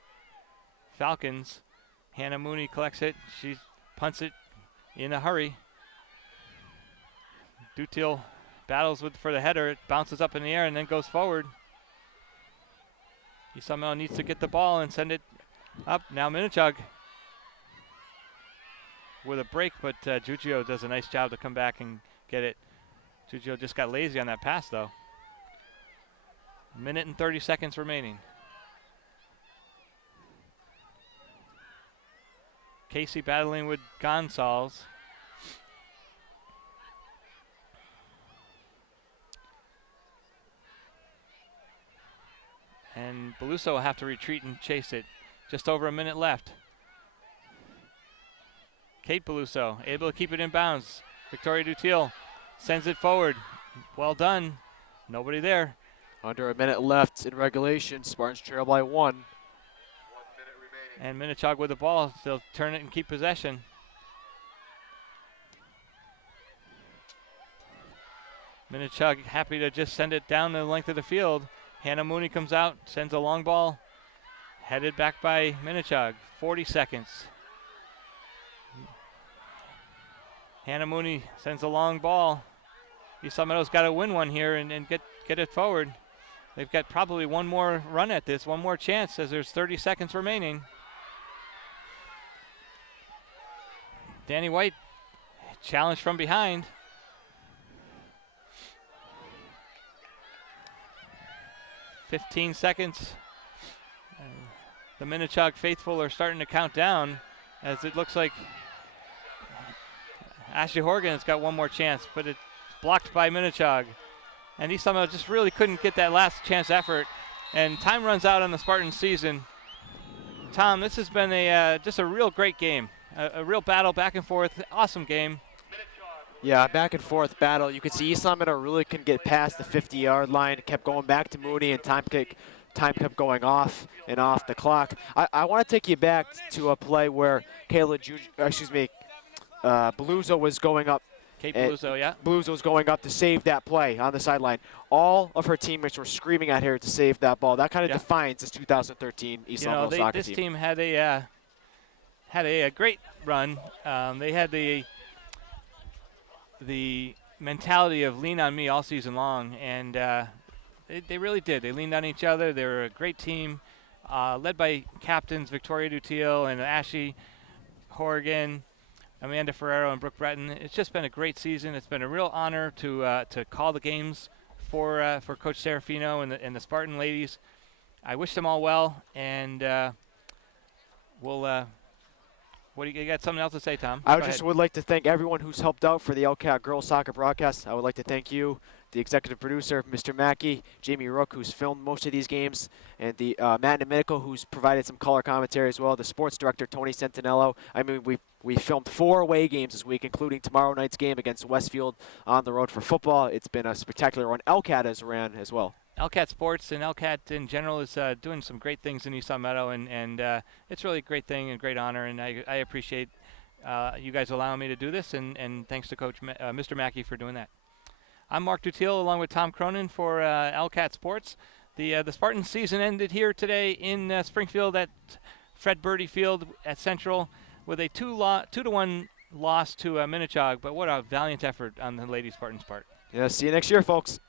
Falcons. Hannah Mooney collects it. She punts it in a hurry. Dutiel battles for the header. It bounces up in the air and then goes forward. He somehow needs to get the ball and send it up. Now Minnechaug with a break, but Giugio does a nice job to come back and get it. Giugio just got lazy on that pass, though. 1 minute and 30 seconds remaining. Casey battling with Gonsalves. And Beluso will have to retreat and chase it. Just over a minute left. Kate Peluso able to keep it in bounds. Victoria Dutiel sends it forward. Well done. Nobody there. Under a minute left in regulation. Spartans trail by 1. 1 minute remaining. And Minnechaug with the ball. They'll turn it and keep possession. Minnechaug happy to just send it down the length of the field. Hannah Mooney comes out, sends a long ball. Headed back by Minnechaug. 40 seconds. Hannah Mooney sends a long ball. East Long Meadow's got to win one here and get it forward. They've got probably one more run at this, one more chance as there's 30 seconds remaining. Danny White challenged from behind. "15 seconds. The Minnechaug faithful are starting to count down as it looks like Ashley Horgan has got one more chance, but it's blocked by Minnechaug. And East Long Meadow just really couldn't get that last chance effort. And time runs out on the Spartans season. Tom, this has been just a real great game. A real battle back and forth. Awesome game. Yeah, back and forth battle. You could see East Long Meadow really couldn't get past the 50-yard line. It kept going back to Mooney, and time kept going off and off the clock. I want to take you back to a play where Beluso was going up. Kate Beluso, yeah. Beluso was going up to save that play on the sideline. All of her teammates were screaming at her to save that ball. That kind of defines this 2013 East Long Meadow soccer team. This team had a great run. They had the mentality of lean on me all season long, and they really did. They leaned on each other. They were a great team, led by captains Victoria Dutiel and Ashley Horgan, Amanda Ferrero, and Brooke Breton. It's just been a great season. It's been a real honor to call the games for Coach Serafino and the Spartan ladies. I wish them all well, and we'll. What do you got? Something else to say, Tom? I would like to thank everyone who's helped out for the LCAT girls soccer broadcast. I would like to thank you, the executive producer, Mr. Mackey, Jamie Rook, who's filmed most of these games, and the Matt Domenico, who's provided some color commentary as well, the sports director, Tony Centinello. I mean, we filmed 4 away games this week, including tomorrow night's game against Westfield on the road for football. It's been a spectacular one. LCAT has ran as well. LCAT Sports and LCAT in general is doing some great things in East Long Meadow, and it's really a great thing and great honor, and I appreciate you guys allowing me to do this, and thanks to Coach Mr. Mackey for doing that. I'm Mark Dutiel along with Tom Cronin for LCAT Sports. The Spartans season ended here today in Springfield at Fred Birdie Field at Central with a 2-1 loss to Minnechaug, but what a valiant effort on the Lady Spartans' part. Yeah, see you next year, folks.